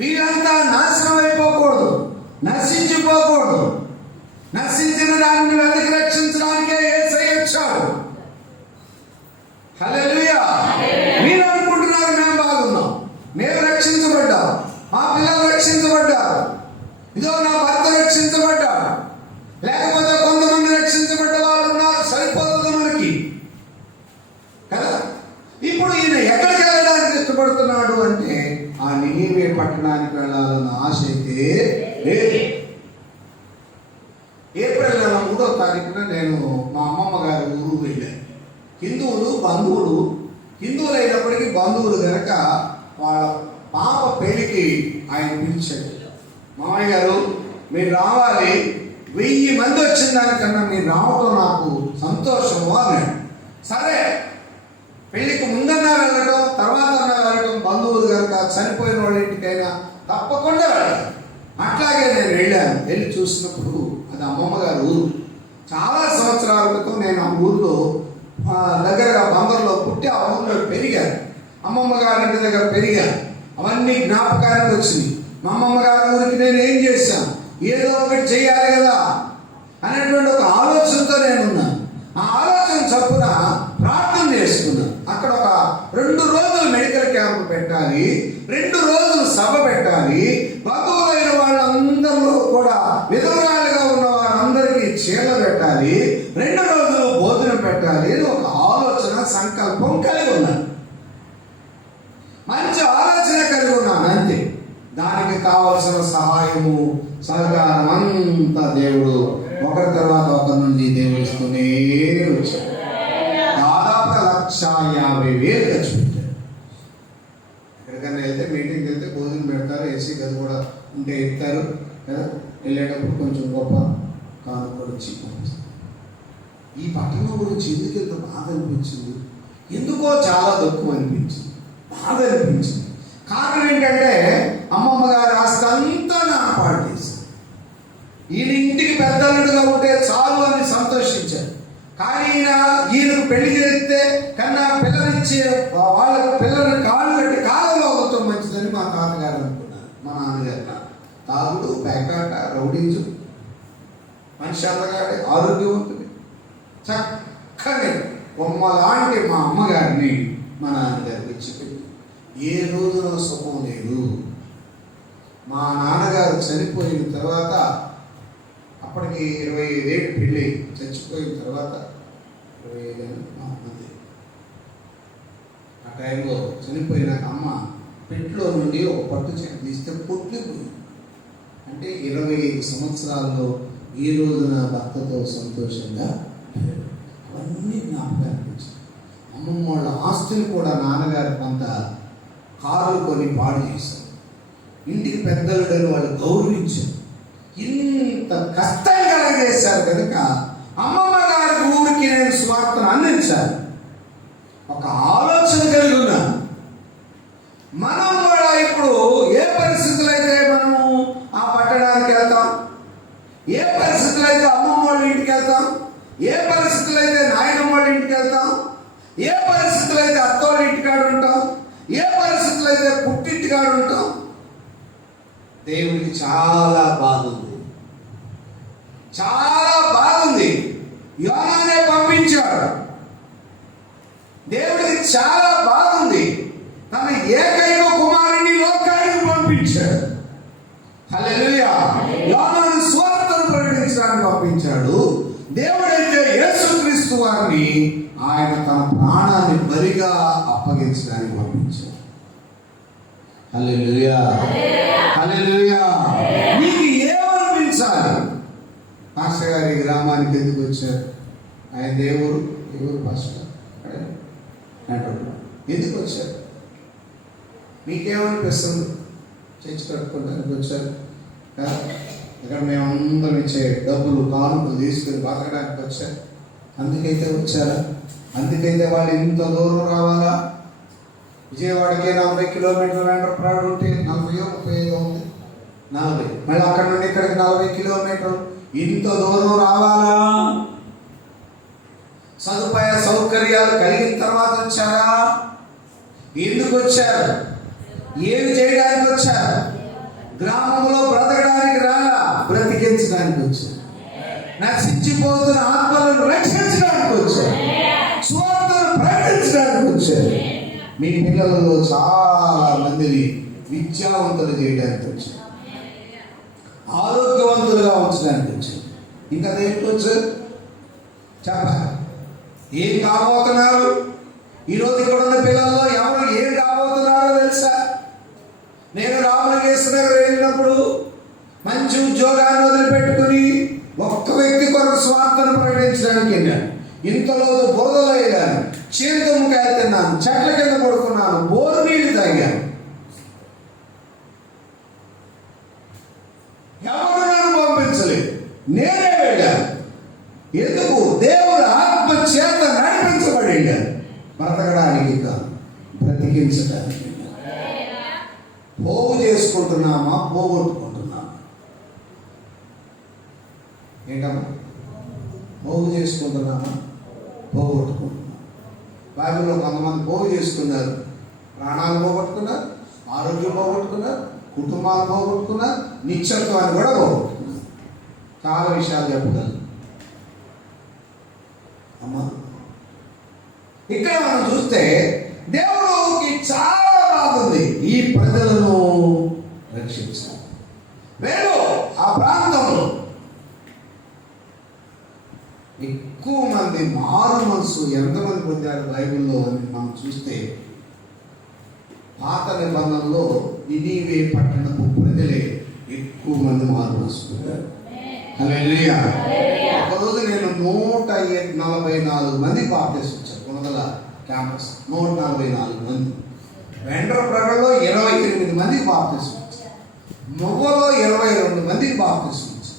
వీళ్ళంతా నాశనం అయిపోకూడదు, నశించిపోకూడదు. నశించిన దాన్ని వెతికి రక్షించడానికే యేసయ్య వచ్చాడు. హల్లెలూయా. మీరు అనుకుంటున్నారు మేము బాగున్నాం, మేము రక్షించబడ్డాం, మా పిల్లలు రక్షించబడ్డారు, ఇదో నా భర్త రక్షించబడ్డాడు, లేకపోతే కొంతమంది రక్షించబడ్డ వాళ్ళు ఉన్నారు, సరిపోతుంది మనకి కదా. ఇప్పుడు ఈయన ఎక్కడికి వెళ్ళడానికి ఇష్టపడుతున్నాడు అంటే ఆ నినివే పట్టణానికి వెళ్ళాలన్న ఆశ అయితే లేదు. ఏప్రిల్ నెల 3వ తారీఖున నేను మా అమ్మమ్మ గారి ఊరు వెళ్ళాను. హిందువులు అయినప్పటికీ బంధువులు కనుక వాళ్ళ పాప పెళ్లికి ఆయన పిలిచాడు. మామయ్య గారు మీరు రావాలి, 1000 మంది వచ్చిన దానికన్నా మీరు రావటం నాకు సంతోషము అన్నాడు. సరే, పెళ్లికి ముందన్నా వెళ్ళటం, తర్వాత వెళ్ళటం, బంధువులు కనుక చనిపోయిన వాళ్ళ ఇంటికైనా తప్పకుండా వెళ్ళాలి. అట్లాగే నేను వెళ్ళాను. వెళ్ళి చూసినప్పుడు అది అమ్మమ్మ గారి ఊరు. చాలా సంవత్సరాల క్రితం నేను ఆ ఊరిలో దగ్గరగా బందర్లో పుట్టి ఆ ఊరిలో పెరిగాను. అమ్మమ్మ గారి ఇంటి దగ్గర పెరిగాను. అవన్నీ జ్ఞాపకానికి వచ్చినాయి. మా అమ్మమ్మ గారి ఊరికి నేను ఏం చేశాను, ఏదో ఒకటి చేయాలి కదా అనేటువంటి ఒక ఆలోచనతో నేను ఉన్నాను. ఆ ఆలోచన చొప్పున ప్రార్థన చేసుకున్నాను. అక్కడ ఒక 2 రోజులు మెడికల్ క్యాంప్ పెట్టాలి, 2 రోజులు సభ పెట్టాలి, బంధువులైన వాళ్ళందరిలో కూడా విధవరాలుగా ఉన్న వారందరికీ చీరలు పెట్టాలి, 2 రోజులు భోజనం పెట్టాలి అని ఒక ఆలోచన సంకల్పం కలిగి ఉన్నాను. మంచి ఆలోచన కలిగి ఉన్నాను అంతే. దానికి కావలసిన సహాయము సహకారం అంతా దేవుడు ఒకరి తర్వాత ఒకరి నుండి దేవుడు ఇస్తూనే వచ్చాడు. దాదాపు 1,50,000 ఖర్చు పెట్టాడు. ఎక్కడికైనా వెళ్తే మీటింగ్కి వెళ్తే భోజనం పెడతారు, ఏసీ గది కూడా ఉంటే ఇస్తారు కదా. వెళ్ళేటప్పుడు కొంచెం గొప్ప కాను కూడా వచ్చి ఈ పట్టణం గురించి ఎందుకు ఎంత బాధ అనిపించింది, ఎందుకో చాలా దుఃఖం అనిపించింది, బాధ అనిపించింది. కారణం ఏంటంటే అమ్మమ్మ గారు ఆస్తి అంతా నాకు పాడు చేశారు. ఈయన ఇంటికి పెద్దలుడుగా ఉంటే చాలు అని సంతోషించారు. కానీ ఈయనకు పెళ్లి చేస్తే కన్నా పిల్లనిచ్చే వాళ్ళ పిల్లల్ని కాళ్ళు కట్టి కాలంలో అవుతాం మంచిదని మా తాతగారు అనుకున్నారు. మా నాన్నగారు తాగుడు, పేకాట, రౌడీజు, మనిషి అందగాడి, ఆరోగ్యవంతుడి, చక్కని బొమ్మ లాంటి మా అమ్మగారిని మా నాన్నగారికి ఇచ్చిపెట్టి ఏ రోజున సుఖం లేదు. మా నాన్నగారు చనిపోయిన తర్వాత అప్పటికి 25 ఏళ్ళు పెళ్ళి, చచ్చిపోయిన తర్వాత 25 ఏళ్ళు మంది. ఆ టైంలో చనిపోయినాక అమ్మ పెట్టులో నుండి ఒక పట్టు చెక్క తీస్తే పొట్లిపోయింది. అంటే 25 సంవత్సరాల్లో ఈ రోజున భర్తతో సంతోషంగా అవన్నీ జ్ఞాపకానికి వచ్చాయి. అమ్మమ్మ వాళ్ళ ఆస్తులు కూడా నాన్నగారు కొంత కార్లు కొని పాడు చేశారు. ఇంటికి పెద్దలుడని వాళ్ళు గౌరవించారు. ఇంత కష్టం కలగజేశారు కనుక అమ్మమ్మ గారి ఊరికి నేను స్వార్థను అందించాను. ఒక ఆలోచన కలిగి ఉన్నాను. మనం కూడా ఇప్పుడు ఏ పరిస్థితులు అయితే మనము ఆ పట్టణానికి వెళ్తాం, ఏ పరిస్థితులు అయితే అమ్మమ్మ వాళ్ళ ఇంటికి వెళ్తాం, ఏ పరిస్థితులు అయితే నాయనమ్మ వాళ్ళ ఇంటికి వెళ్తాం, ఏ పరిస్థితులు అయితే అత్తోళ్ళ ఇంటికాడు ఉంటాం, ఏ పరిస్థితులు అయితే పుట్టింటికాడు ఉంటాం, దేవుడికి చాలా బాగుంది, చాలా బాగుంది. యోనానే పంపించాడు. దేవుడికి చాలా బాగుంది. తన ఏకైక కుమారుని లోకానికి పంపించాడు. హల్లెలూయా. యోనాను సువార్తను ప్రకటించడానికి పంపించాడు. దేవుడైతే యేసుక్రీస్తు వారిని ఆయన తన ప్రాణాన్ని బలిగా అప్పగించడానికి పంపించాడు. హల్లెలూయా, హల్లెలూయా. నీకు ఏమనిపించాలి? పాస్టర్ గారి గ్రామానికి ఎందుకు వచ్చారు? ఆయన దేవుడు పాస్టర్ ఎందుకు వచ్చారు? మీకేమనిపిస్తుంది? చర్చి కట్టుకోవడానికి వచ్చారు కదా. ఇక్కడ మేమందరం ఇచ్చే డబ్బులు కానుకలు తీసుకుని బతకడానికి వచ్చారు. అందుకైతే వచ్చారా? అందుకైతే వాళ్ళు ఇంత దూరం రావాలా? విజయవాడకే 40 కిలోమీటర్ల వెంటపడాడు ఉంటే 40-35 ఉంది. 40. మళ్ళీ అక్కడ నుండి ఇక్కడికి 40 కిలోమీటర్లు. ఇంత దూరం రావాలా? సదుపాయ సౌకర్యాలు కలిగిన తర్వాత వచ్చారా? ఎందుకు వచ్చారు? ఏమి చేయడానికి వచ్చారు? గ్రామంలో బ్రతకడానికి రాలా, బ్రతికించడానికి వచ్చారు. నశించిపోతున్న ఆత్మలను రక్షించడానికి వచ్చారు. స్వార్థను ప్రకటించడానికి వచ్చారు. మీ పిల్లలలో చాలా మందిని విద్యావంతులు చేయడానికి వచ్చారు. ఆరోగ్యవంతులుగా ఉంచడానికి వచ్చారు. ఇంకా దేనికి వచ్చారు చెప్పాలి? ఏం కాబోతున్నారు? ఈరోజు ఇక్కడ ఉన్న పిల్లల్లో ఎవరు ఏం కాబోతున్నారో తెలుసా? నేను రామలింగేశ్వర దగ్గర వెళ్ళినప్పుడు మంచి ఉద్యోగాన్ని వదిలిపెట్టుకుని ఒక్క వ్యక్తి కొరకు స్వార్థను ప్రకటించడానికి వెళ్ళాను. ఇంతలో బురదలో వెళ్ళాను, చేతుముకాయ తిన్నాను, చెట్ల కింద పడుకున్నాను, బోరు నీళ్లు తాగాను. ఎవరు నన్ను పంపించలేదు, నేనే వెళ్ళాను. ఎందుకు? దేవుడు ఆత్మ చేత నడిపించబడి బ్రతకడానికి కాదు, బ్రతికించడానికి. పోగు చేసుకుంటున్నామా, పోగొట్టుకుంటున్నామా? ఏంటమ్మా? పోగు చేసుకుంటున్నామా, పోగొట్టుకుంటున్నామా? బైబిల్లో కొంతమంది పోగు చేసుకున్నారు, ప్రాణాలు పోగొట్టుకున్నారు, ఆరోగ్యం పోగొట్టుకున్నారు, కుటుంబాలు పోగొట్టుకున్నారు, నిత్యత్వాన్ని కూడా పోగొట్టుకున్నారు. చాలా విషయాలు చెప్తారు అమ్మా. ఇక్కడ మనం చూస్తే దేవుడికి చాలా బాగుంది ఈ ప్రజలను రక్షించాలి. వేరు ఆ ప్రాంతంలో ఎక్కువ మంది మారు మనసు ఎంతమంది పొందారు బైబిల్లో అని మనం చూస్తే, పాత నిబంధనలో నినివే పట్టణపు ప్రజలే ఎక్కువ మంది మారు మనసు పొందారు. హల్లెలూయా. ఒకరోజు నేను 144 మంది బాప్టిస్ట్ వచ్చారు. కొనదల క్యాంపస్ 144 మంది. వెండ్రప్రగడలో 28 మందికి బాప్టిస్ట్ వచ్చారు. మొగలో 22 మందికి బాప్టిస్ట్ వచ్చారు.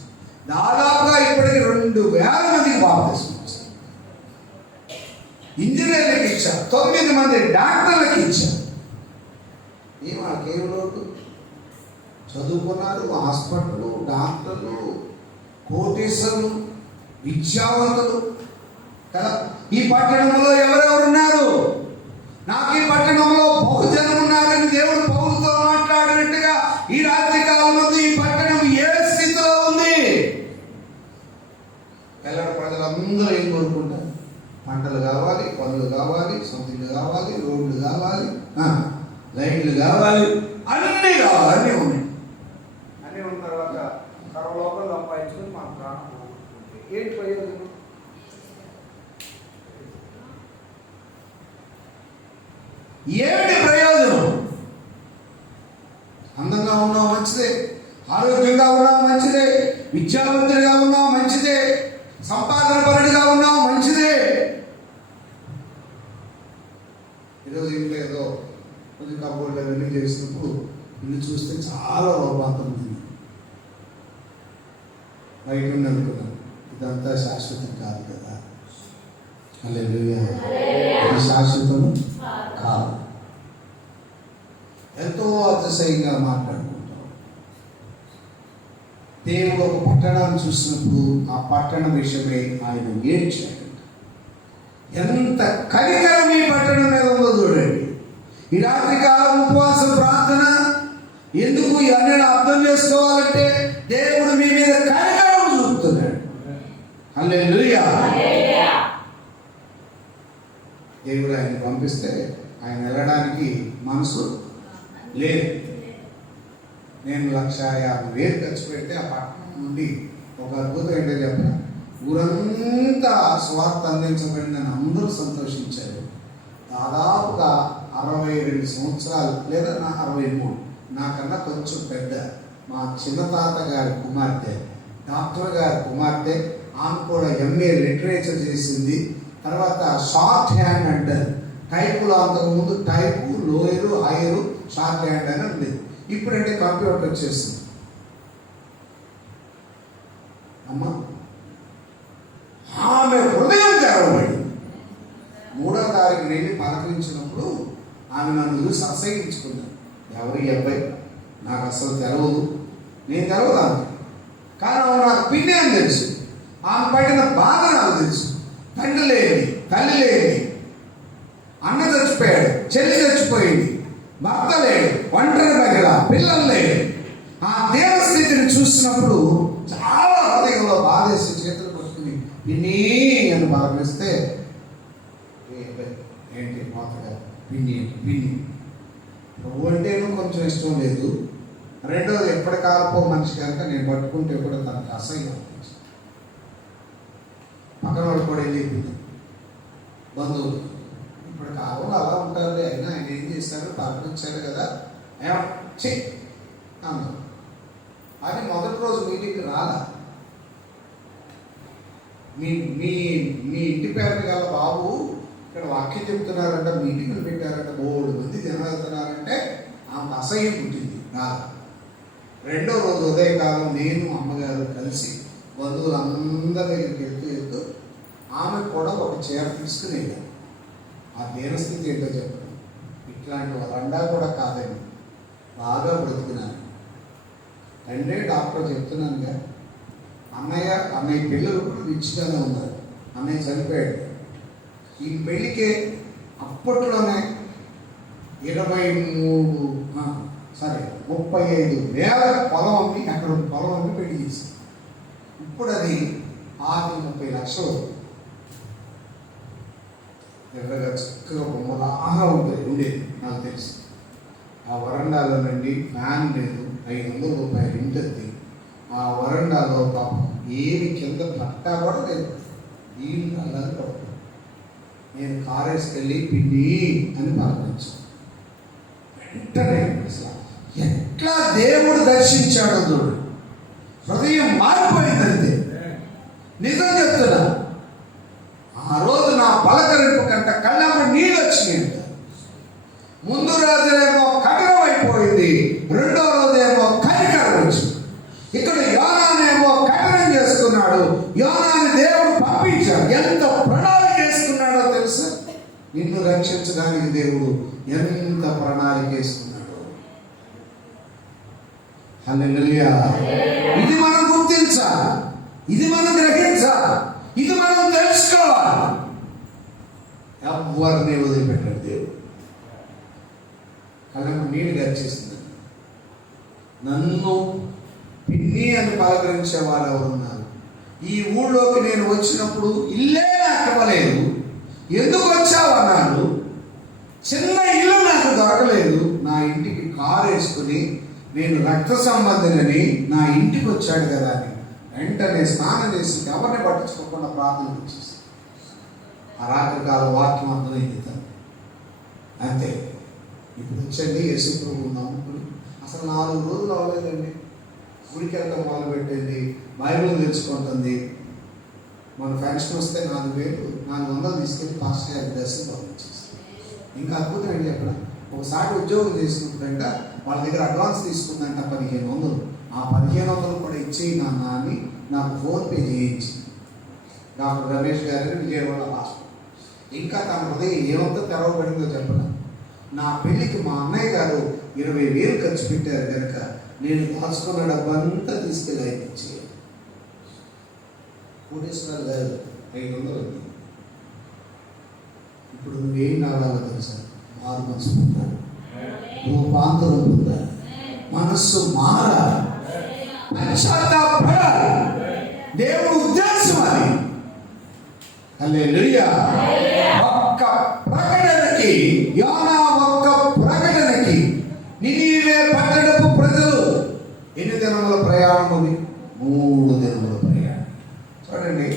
దాదాపుగా ఇప్పటికి 2000 మందికి బాప్టిస్ట్ వచ్చారు. ఇంజనీర్లకు ఇచ్చారు, 9 మంది డాక్టర్లకు ఇచ్చారు. వాళ్ళకేం లోటు? చదువుకున్నారు, హాస్పిటల్, డాక్టర్లు, కోటీశ్వరులు, విద్యావంతులు కదా. ఈ పట్టణంలో ఎవరెవరున్నారు? నాకు ఈ పట్టణంలో బహుజనం ఉన్నారని దేవుడు పౌలుతో మాట్లాడినట్టుగా ఈ రాత్రి కాలంలో ఈ పట్టణం ఏ స్థితిలో ఉంది? ఎల్లడ ప్రజలందరూ ఏం కోరుకుంటారు? పంటలు కావాలి, పనులు కావాలి, సొంతలు కావాలి, రోడ్లు కావాలి, లైట్లు కావాలి, అన్నీ కావాలి. అన్నీ ఉన్నాయి. అన్నీ ఉన్న తర్వాత కరలోపల సంపాదించుకుని మా ప్రాణం ఏంటి ప్రయోజనం? ఏమిటి ప్రయోజనం? అందంగా ఉన్నావు మంచిదే, ఆరోగ్యంగా ఉన్నావు మంచిదే, విద్యావంతుడిగా ఉన్నావు మంచిదే, సంపాదన పరుడిగా ఉన్నావు మంచిదే. ఈరోజు ఇంట్లో ఏదో కొంచెం కబోర్డ్ అవన్నీ చేసినప్పుడు ఇల్లు చూస్తే చాలా లోపాతం ఉంది. బయట అనుకున్నాను ఇదంతా శాశ్వతం కాదు కదా. హల్లెలూయా. ఇది శాశ్వతం కాదు. ఎంతో అతిశయంగా మాట్లాడుకుంటాం. దేవుడు ఒక పట్టణాన్ని చూసినప్పుడు ఆ పట్టణ విషయమై ఆయన ఏడ్చాడు. ఎంత కనికరం ఈ పట్టణం మీద ఉందో చూడండి. ఈ రాత్రి కాలం ఉపవాస ప్రార్థన ఎందుకు ఇవన్నీ అర్థం చేసుకోవాలంటే దేవుడు మీ మీద కనికరం చూపుతున్నాడు. హల్లెలూయా. దేవుడు ఆయన పంపిస్తే ఆయన వెళ్ళడానికి మనసు లేదు. నేను 150,000 ఖర్చు పెడితే ఆ పట్టణం నుండి ఒక అద్భుతం ఏంటో చెప్పిన, ఊరంతా స్వార్థ అందించబడిందని అందరూ సంతోషించారు. దాదాపుగా 62 సంవత్సరాలు లేదా 63, నాకన్నా కొంచెం పెద్ద మా చిన్న తాత గారి కుమార్తె, డాక్టర్ గారి కుమార్తె, ఆమె కూడా MA లిటరేచర్ చేసింది. తర్వాత షార్ట్ హ్యాండ్ అంటారు. టైపులో అంతకుముందు టైపు, లోయరు, హైయరు, షార్ట్ హ్యాండ్ అని ఉండేది. ఇప్పుడంటే కంప్యూటర్ వచ్చేసింది. అమ్మ ఆమె హృదయం తెరవబడింది. 3వ తారీఖు నేను పలకరించినప్పుడు ఆమె నన్ను చూసి అసహించుకున్నాను. ఎవరు ఈ అబ్బాయి, నాకు అసలు తెలవదు, నేను తెలవదాను, కానీ ఆమె నాకు పిన్ని అని తెలుసు. ఆమె పడిన బాధ నాకు తెలుసు. తండ్రి లేని, తల్లి లేని, అన్న చచ్చిపోయాడు, చెల్లి చచ్చిపోయింది, భర్త లేడు, ఒంటరి మహిళ, పిల్లలు లేడు. ఆ దేవస్థితిని చూసినప్పుడు చాలా హృదయంలో బాధేసి చేతులు పట్టుకుని పిన్ని అని బాధిస్తే, ఏంటి మాతగా పిన్ని పిన్ని నువ్వు అంటే కొంచెం ఇష్టం లేదు. రెండోది ఎప్పటి కాలపో మనిషి కనుక నేను పట్టుకుంటే కూడా తనకు అసహ్యం అనిపించింది. పక్కన వాడు కూడా వెళ్ళిపోయింది బంధువులు. ఇప్పుడు కాలంలో అలా ఉంటారు. అయినా ఆయన ఏం చేశారు, పలకరించారు కదా చెయ్యి అందరూ. అది మొదటి రోజు మీటింగ్కి రాలా. మీ మీ మీ ఇంటి పేరు గల బాబు ఇక్కడ వాక్యం చెప్తున్నారంట, మీటింగ్లు పెట్టారంట, 3 మంది జనం వెళ్తున్నారంటే ఆమెకు అసహ్యం పుట్టింది రాలా. రెండో రోజు ఉదయకాలం నేను అమ్మగారు కలిసి బంధువులందరి దగ్గరికి వెళ్తూ ఆమె కూడా ఒక చీర తీసుకుని వెళ్ళాను. ఆ దీనస్థితి ఏంటో చెప్పాను. ఇట్లాంటి వరండా కూడా కాదండి, బాగా బ్రతుకున్నాను. తండ్రి డాక్టర్ చెప్తున్నానుగా, అన్నయ్య పిల్లలు కూడా రిచ్గానే ఉన్నారు. అన్నయ్య చనిపోయాడు. ఈ పెళ్ళికే అప్పట్లోనే 35,000 పొలం అమ్మి, అక్కడ పొలం అమ్మి పెళ్లి చేశారు. ఇప్పుడు అది 30 లక్షలు. ఎర్రగా చక్కగా బొమ్మలాగా ఉండేది నాకు తెలిసి. ఆ వరండాలో నుండి ఫ్యాన్ లేదు, 500 రూపాయలు ఇంటది. ఆ వరండాలో పాపం ఏమి కింద పట్టా కూడా లేదు, నీళ్ళు అల్లరి పడుతుంది. నేను కారేసుకెళ్ళి పిన్ని అని పలకరించాను. వెంటనే అసలు ఎట్లా దేవుడు దర్శించాడు చూడు, హృదయం మారిపోయిందంతే. నిజం చెప్తున్నా, ఆ రోజు నా పలకరింపు కంట కళ్ళమ్మ నీళ్ళు వచ్చినాయంట. ముందు రోజేమో కఠినం అయిపోయింది, రెండో రోజేమో కనికరం వచ్చింది. ఇక్కడ యోనానేమో కఠినం చేసుకున్నాడు, యోనాని దేవుడు పంపించాడు. ఎంత ప్రణాళిక చేసుకున్నాడో తెలుసా? నిన్ను రక్షించడానికి దేవుడు ఎంత ప్రణాళిక వేసుకున్నాడు. హల్లెలూయా. ఇది మనం గుర్తించాలి, ఇది మనం గ్రహించాలి, ఇది మనం తెలుసుకోవాలి. ఎవరిని వదిలిపెట్టాడు దేవుడు. కళ్ళకు నీళ్ళు గచ్చేసింది. నన్ను పిన్ని అని పలకరించే వారు ఎవరున్నారు? ఈ ఊళ్ళోకి నేను వచ్చినప్పుడు ఇల్లే నాకు ఇవ్వలేదు, ఎందుకు వచ్చావు అన్నాడు. చిన్న ఇల్లు నాకు దొరకలేదు, నా ఇంటికి కారు వేసుకుని నేను రక్త సంబంధిని నా ఇంటికి వచ్చాడు కదా అని వెంటనే స్నానం చేసి ఎవరిని పట్టించుకోకుండా ప్రార్థన చేసి ఆ రాత్రికాల వాక్యం అంతా ఎత్తుతాను అంతే. ఇప్పుడు వచ్చండి యేసు ప్రభువు నమ్ముకుని అసలు 4 రోజులు అవ్వలేదండి. గుడికి వెళ్ళడం మొదలుపెట్టింది, బైబిల్ తెలుసుకుంటుంది. మన ఫంక్షన్ వస్తే 4,400 తీసుకెళ్ళి పాస్టర్ గారి దర్శనం పంపించేసి. ఇంకా అద్భుతం ఏంటి చెప్పడం, ఒకసారి ఉద్యోగం చేసినప్పుడంట వాళ్ళ దగ్గర అడ్వాన్స్ తీసుకుందంట 1,500. ఆ 1,500 కూడా ఇచ్చేయి నాన్న అని నాకు ఫోన్పే చేయించి డాక్టర్ రమేష్ గారిని విజయవాడ హాస్పిటల్. ఇంకా తన హృదయం ఏమంతా తెరవబడిందో చెప్పడం. నా పెళ్ళికి మా అన్నయ్య గారు 20,000 ఖర్చు పెట్టారు కనుక నేను దాచుకున్న డబ్బంతా తీసుకెళ్ళి అయిపోయి కోటేశ్వరాలు గారు 500. ఇప్పుడు నువ్వేం కావాలో తెలుసా? మారు మనసు పొందాలి, రూపాంతరం పొందాలి, మనస్సు మారాలి, పశ్చాత్తాపడాలి. దేవుడు ఉద్దేశం అది. హల్లెలూయా. ఒక్క ప్రకటనకి, యోనా ఒక్క ప్రకటనకి నినివే పట్టణపు ప్రజలు ఎన్ని దినముల ప్రయాణం ఉంది? 3 దినముల ప్రయాణం. చూడండి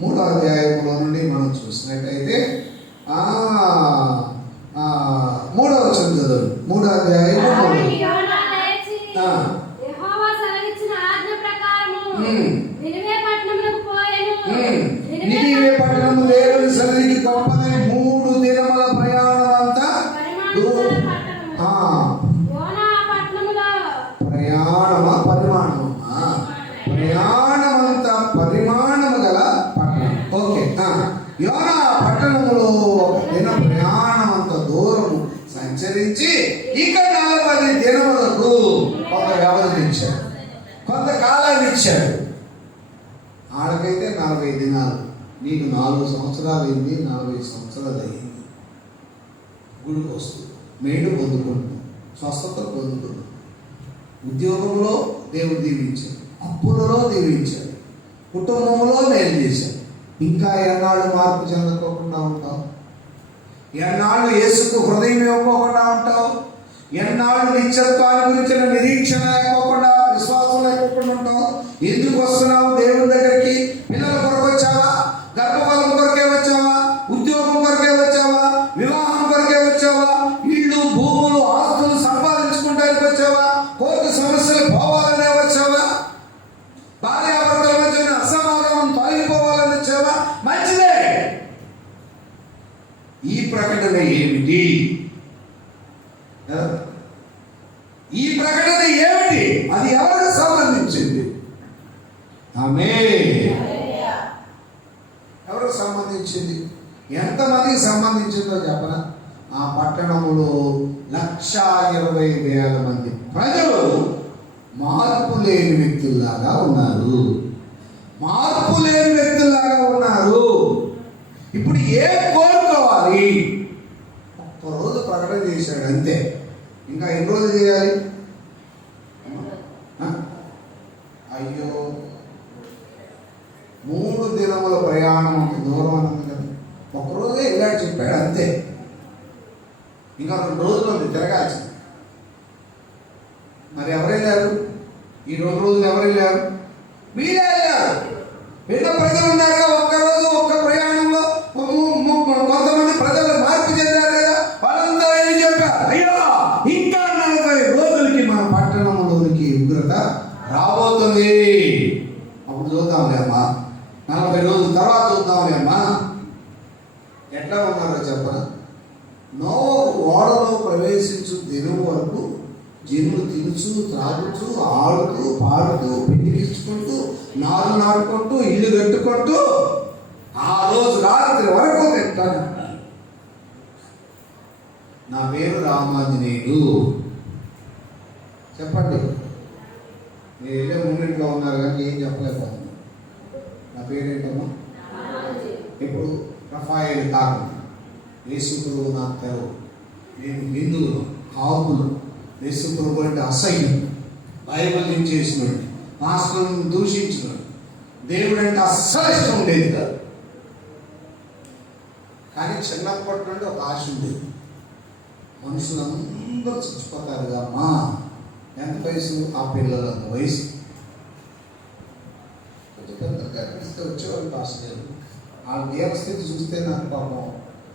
3వ అధ్యాయంలో నుండి మనం చూసినట్టయితే 3వ వచనం చదువు. 3వ అధ్యాయం 3. నినివే పట్టణము దేవుని సన్నిధికి గొప్పదని 3 దినముల ప్రయాణం అంతా ప్రయాణమంతా పరిమాణము గల పట్టణం. ఓకే, యోనా పట్టణములో ఒక దిన ప్రయాణమంత దూరము సంచరించి ఇక 40 దినములకు ఒక వ్యవధించారు. దినాలు. నీకు 4 సంవత్సరాలు అయింది, 40 సంవత్సరాలు అయింది. గుడికి వస్తుంది, మేలు పొందుకుంటుంది, స్వస్థత పొందుతుంది, ఉద్యోగంలో దేవుడు దీవించాడు, అప్పులలో దీవించాడు, కుటుంబంలో మేలు చేశాడు. ఇంకా ఎన్నాళ్ళు మార్పు చెందకోకుండా ఉంటావు? ఎన్నాళ్ళు యేసుకు హృదయం ఇవ్వకోకుండా ఉంటావు? ఎన్నాళ్ళు నిత్యత్వాన్ని గురించిన నిరీక్షణ లేకోకుండా, విశ్వాసం లేకోకుండా ఉంటావు? ఎందుకు వస్తున్నావు దేవుని దగ్గరికి? పిల్లల కొరకు వచ్చావా? గర్భఫలం కొరకే వచ్చావా? ఉద్యోగం కొరకే వచ్చావా? వివాహం కొరకే వచ్చావా? ఇళ్ళు, భూములు, ఆస్తులు సంపాదించుకుంటానికి వచ్చావా? కోర్టు సమస్యలు పోవాలనే వచ్చావా? భార్యాభర్తల మధ్య అసమాధానం తొలగిపోవాలని వచ్చావా? మంచిదే. ఈ ప్రకటన ఏమిటి? ఈ ప్రకటన ఏమిటి? అది ఎవరికి సంబంధించింది? ఆమేన్. ఎవరికి సంబంధించింది? ఎంతమందికి సంబంధించిందో చెప్పనా? ఆ పట్టణంలో 1,20,000 మంది ప్రజలు మార్పు లేని వ్యక్తుల్లాగా ఉన్నారు. మార్పు లేని వ్యక్తుల్లాగా ఉన్నారు. ఇప్పుడు ఏం కోరుకోవాలి? ఒక్కరోజు ప్రకటన చేశాడు అంతే. ఇంకా ఎన్ని రోజులు చేయాలి? అయ్యో, 3 దినముల ప్రయాణం అంత దూరం అన్నది కదా. ఒక్కరోజే వెళ్ళాడు, చెప్పాడు అంతే. ఇంకా 2 రోజులు ఉంది తిరగాల్సింది. మరి ఎవరు వెళ్ళారు? ఈ 2 రోజులు ఎవరు వెళ్ళారు? మీరే వెళ్ళారు. ఎన్నో ప్రజలు ఉన్నారుగా. ఒక్కరోజు ఒక్క ప్రయాణంలో కొంతమంది ప్రజలు మార్పు చెందారు కదా. వాళ్ళందరూ ఏం చెప్పారు? అయ్యో, ఇంకా 40 రోజులకి మన పట్టణంలోనికి ఉగ్రత రాబోతుంది. అప్పుడు చూద్దాంలే అమ్మా, 40 రోజుల తర్వాత చూద్దాంలే అమ్మా. ఎట్లా ఉన్నారో చెప్పనా? నోవహు ఓడలో ప్రవేశించు దినం వరకు జనులు తినుచు, త్రాగుచు, ఆడుతూ, పాడుతూ, పిండికిచ్చుకుంటూ, నారు నాటుకుంటూ, ఇల్లు కట్టుకుంటూ ఆ రోజు రాత్రి వరకు తింటాను. నా పేరు రామాంజనేయుడు. చెప్పండి. మీరు వెళ్ళే మూమెంట్లో ఉన్నారు కానీ ఏం చెప్పలేకపోతుంది. నా పేరేంటమ్మా? ఇప్పుడు రఫాయేలు కాదు, యేసుప్రభు నాకు తెలవు. నేను హిందువులు, కాపులు, యేసుప్రభు అంటే అసహ్యం, బైబిల్ దించేసినాడు, పాస్టర్లను దూషించినాడు, దేవుడు అంటే అస్సలు ఇష్టం ఉండేది కాదు. కానీ చిన్నప్పటి నుండి ఒక ఆశ ఉండేది. మనుషులందరూ చచ్చిపోతారుగా అమ్మా. ఎంత వయసు? ఆ పిల్లలంత వయసు. కొంచెం పెద్ద గర్భిస్తే వచ్చేవాళ్ళు పాస్టర్. ఆ దేవస్థితి చూస్తే నాకు పాపం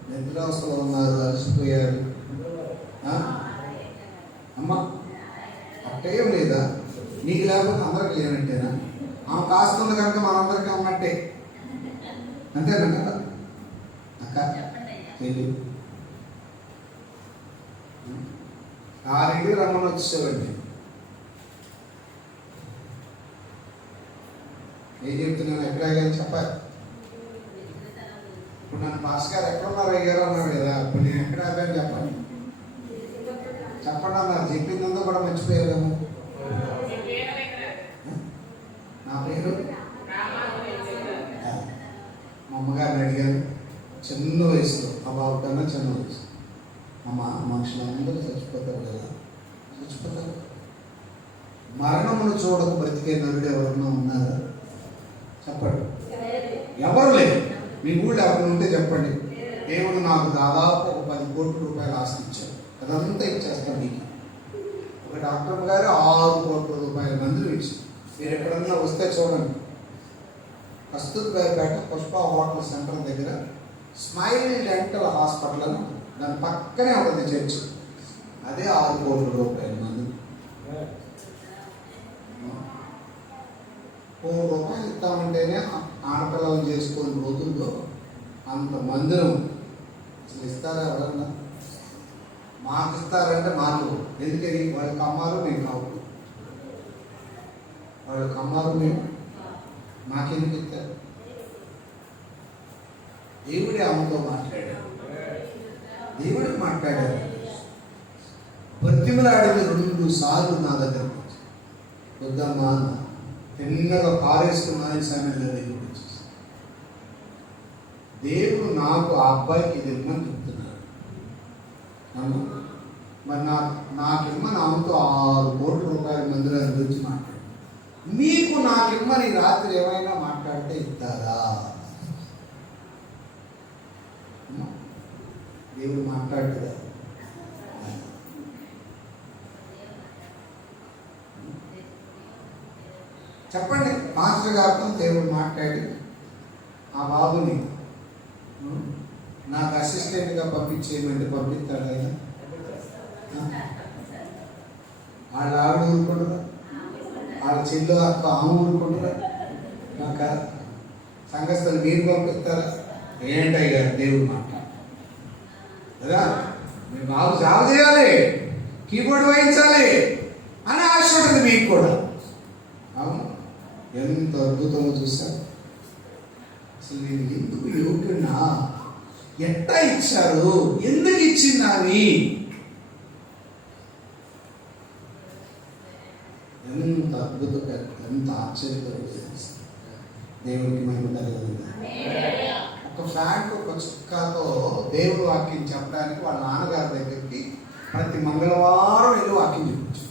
నిద్రావస్థలో ఉన్నారు, అలసిపోయారు. అమ్మా అట్టేం లేదా? నీకు లేకపోతే అందరికి లేనట్టేనా? ఆమె కాస్తుంది కనుక మనందరికీ ఉన్నట్టే, అంతేనా కదా అక్క? తెలియదు. 6 రమ్మని వచ్చేవాడిని. ఏం చెప్తున్నాను? ఎక్కడాగాని చెప్పాలి. ఇప్పుడు నన్ను పాస్ గారు ఎక్కడున్నారు అయ్యారు అన్నాడు కదా. ఇప్పుడు నేను ఎక్కడ ఆగాను చెప్పండి, చెప్పండి అన్నారు. చెప్పిందంతా కూడా మర్చిపోయాము. నా పేరు మా అమ్మగారిని అడిగాను. చిన్న వయసులో, ఆ బాబు కన్నా చిన్న వయసు. అమ్మ, మనుషులందరూ చచ్చిపోతారు కదా. చచ్చిపోతారు. మరణమును చూడక బ్రతికే నరుడు ఎవరన్నా ఉన్నారా? చెప్పండి. ఎవరు లేదు. మీ ఊళ్ళో ఎవరు ఉంటే చెప్పండి. దేవుడు నాకు దాదాపు ఒక 10 కోట్ల రూపాయలు ఆస్తి ఇచ్చాడు. అదంతా ఇచ్చేస్తాను మీకు. ఒక డాక్టర్ గారు 6 కోట్ల రూపాయల మందులు ఇచ్చారు. మీరు ఎక్కడన్నా వస్తే చూడండి. కస్తూర్బాయిపేట పుష్ప హోటల్ సెంటర్ దగ్గర స్మైల్ డెంటల్ హాస్పిటల్ అని ఉంటుంది. దాని పక్కనే ఉంటుంది చర్చ్. అదే 6 కోట్ల రూపాయల మందులు. 100 రూపాయలు ఇస్తామంటేనే ఆడపిల్లలు చేసుకునే రోజుల్లో అంత మందిరం అసలు ఇస్తారా? ఎవరన్నా మాకు ఇస్తారంటే మాకు ఎందుకని? వాళ్ళకి అమ్మారు, మేము కావు. వాళ్ళకి అమ్మారు, మేము మాకెందుకు ఇస్తారు? దేవుడే అమ్మతో మాట్లాడారు. దేవుడికి మాట్లాడారు. బ్రతిమలాడింది 2 సార్లు నా దగ్గరకు వచ్చి, వద్దమ్మా తిన్నగా కారేసుకున్నాను. సమయంలో దగ్గరికి వచ్చేసి దేవుడు నాకు ఆ అబ్బాయికి ఇది ఇమ్మని చెప్తున్నాడు. అవును. మరి నాకిమ్మని ఆమెతో 6 కోట్ల రూపాయల మందిరాన్ని గురించి మాట్లాడు. మీకు నాకిమ్మని రాత్రి ఏమైనా మాట్లాడితే ఇస్తారా? దేవుడు మాట్లాడుతుందా? చెప్పండి. మాస్టర్ గారితో దేవుడు మాట్లాడి ఆ బాబుని నాకు అసిస్టెంట్గా పంపించేయమంటే పంపిస్తాడు ఆయన. వాళ్ళ ఆవిడ ఊరుకుంటారా? వాళ్ళ చెల్లు అక్క ఆమె ఊరుకుంటారా? నాకు సంఘస్థలు మీరు పంపిస్తారా? ఏంటయ్యా దేవుడు మాట్లాడు కదా. మీ బాబు సేవ చేయాలి, కీబోర్డ్ వాయించాలి అని ఆశ ఉంటుంది మీకు కూడా. అవును, ఎంత అద్భుతంగా చూశారు. అసలు నేను ఎందుకు యోగ్యున్నా, ఎట్టా ఇచ్చారు, ఎందుకు ఇచ్చిందని ఎంత అద్భుతంగా, ఎంత ఆశ్చర్యకరంగా దేవుడికి మహిమ కలుగుతుంది. ఒక ఫ్యాన్ ఒక చుక్కతో దేవుడు వాక్యం చెప్పడానికి వాళ్ళ నాన్నగారి దగ్గరికి ప్రతి మంగళవారం వెళ్ళి వాక్యం చెప్పచ్చు.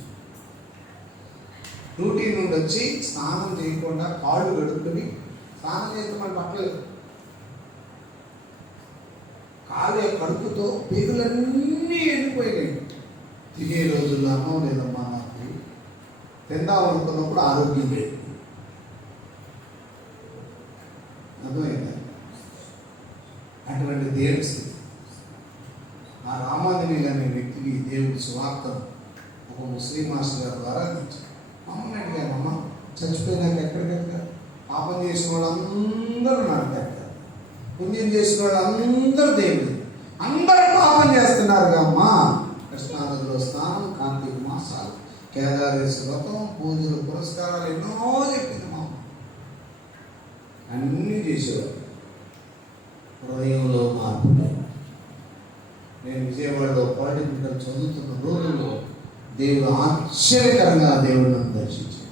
డ్యూటీ నుండి వచ్చి స్నానం చేయకుండా కాళ్ళు గడుపుకొని, స్నానం చేస్తే మన బట్టలు కాళ్ళ కడుపుతో పేగులన్నీ ఎండిపోయినాయి. తినే రోజుల్లో అన్నం లేదమ్మా నాకు, తిందాం అనుకున్నప్పుడు ఆరోగ్యం లేదు. అర్థమైందా? అటువంటి దేవుడి స్థితి. ఆ రామాంజనేయులు అనే వ్యక్తికి దేవుడి సువార్తను ఒక ముస్లిం మాస్టర్ గారి ద్వారా అందించారు. అమ్మని అడిగాను, అమ్మ చచ్చిపోయినాక ఎక్కడికి వెళ్తారు? పాపం చేసిన వాళ్ళందరూ నాకు వెళ్తారు, పుణ్యం చేసిన వాళ్ళందరూ దేవుడు, అందరూ పాపం చేస్తున్నారు అమ్మా. కృష్ణానదిలో స్నానం, కార్తీక మాసాలు, కేదారేశ్వర వ్రతం, పూజలు, పురస్కారాలు ఎన్నో చెప్పింది మా అమ్మ. అన్నీ చేసేవారు. హృదయంలో మార్పు. నేను విజయవాడలో పాలిటెక్నికల్ చదువుతున్న రోజుల్లో దేవుడు ఆశ్చర్యకరంగా దేవుడు నన్ను దర్శించాడు.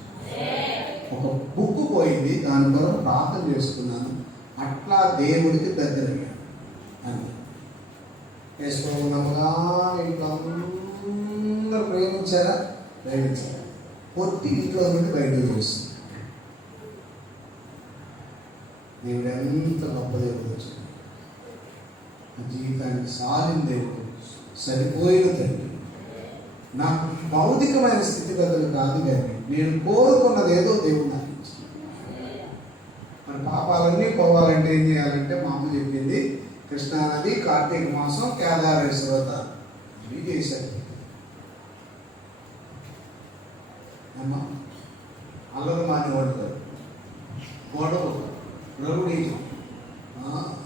ఒక బుక్ పోయింది, దాని ద్వారా ప్రార్థన చేసుకున్నాను, అట్లా దేవుడికి దగ్గరయ్యాను అని. వేసుకోకుండా ఇంట్లో అందరూ ప్రేమించారా? ప్రేమించారా? పొట్టి ఇంట్లో నుండి బయటకు చేస్తుంది. దేవుడు ఎంత గొప్ప దేవుడు వచ్చింది. జీవితానికి సాలిన దేవుడు, సరిపోయిన తండ్రి. నాకు భౌతికమైన స్థితిగతులు కాదు కానీ నేను కోరుకున్నది ఏదో దేవుడు నాకు ఇచ్చింది. మన పాపాలన్నీ పోవాలంటే ఏం చేయాలంటే మా అమ్మ చెప్పింది, కృష్ణానది, కార్తీక మాసం, కేదారేశ్వర వ్రతం ఇవి చేశారు. అమ్మ అల్లరి మానేవాడు కాదు, గొడవ, రౌడీజం,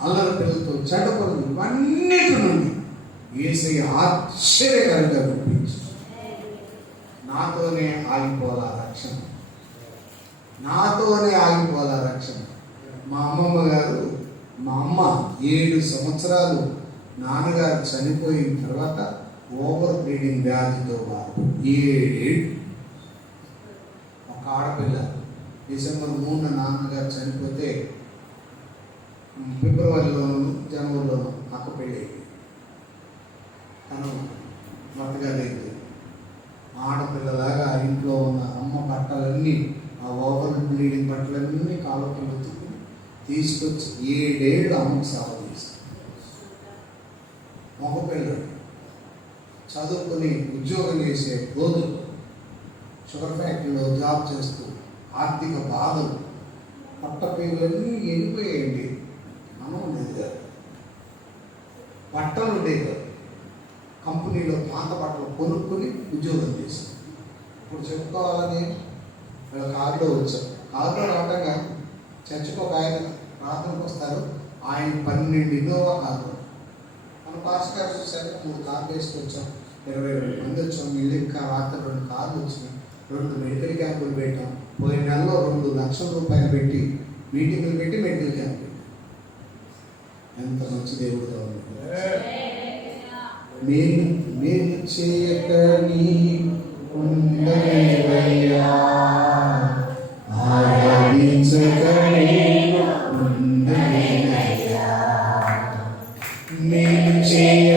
అల్లరి పిల్లలతో చెడ్డపరులు, ఇవన్నిటి నుండి యేసయ్య ఆశ్చర్యకరంగా వినిపించు. నాతోనే ఆగిపోలా రక్షణ, నాతోనే ఆగిపోలా రక్షణ. మా అమ్మమ్మ గారు, మా అమ్మ 7 సంవత్సరాలు నాన్నగారు చనిపోయిన తర్వాత ఓవర్ బ్లీడింగ్ వ్యాధితో వారు 7 ఏళ్ళు. ఒక ఆడపిల్ల డిసెంబర్ 3న నాన్నగారు చనిపోతే ఫిబ్రవరిలోను జనవరిలోను అక్క పెళ్ళి తను బ్రతకలేదు. ఆడపిల్లలాగా ఇంట్లో ఉన్న అమ్మ బట్టలన్నీ, ఆ ఓవర్ బ్లీడింగ్ బట్టలన్నీ కాళ్ళకి వెతుకుని తీసుకొచ్చి 7 ఏళ్ళు అమ్మకు సేవ చేశారు. మగపిల్లడు చదువుకుని ఉద్యోగం చేసే రోజులు, షుగర్ ఫ్యాక్టరీలో జాబ్ చేస్తూ ఆర్థిక బాధలు, పట్ట పేర్లన్నీ వెళ్ళిపోయాయండి. అన్నం ఉండేది కాదు, బట్టలు ఉండేవి కాదు. కంపెనీలో పాత బట్టలు కొనుక్కొని ఉద్యోగం చేశాను. ఇప్పుడు చెప్పుకోవాలని వీళ్ళ కారులో వచ్చాం. కారులో రావటంగా చర్చకు ఒక ఆయన ప్రార్థనకు వస్తారు. ఆయన 12 ఇన్నోవా కార్లు. మన పాస్ గారు చూసారు, 3 కార్లు వేసుకొచ్చాం, 22 మంది వచ్చాం. ఇల్లు ఇంకా రాత్రి 2 కార్లు వచ్చినాయి, 2 మెడికల్ క్యాంపులు పెట్టాం. పోయిన నెలలో 2 లక్షల రూపాయలు పెట్టి మీటింగ్లు పెట్టి మెడికల్ క్యాంప్. ఎంత మంచి దేవుడుగా ఉంది. మేలు చేయకని ఉండలేవయ్యా, ఆరాధించకని ఉండలేనయ్యా. రక్షించి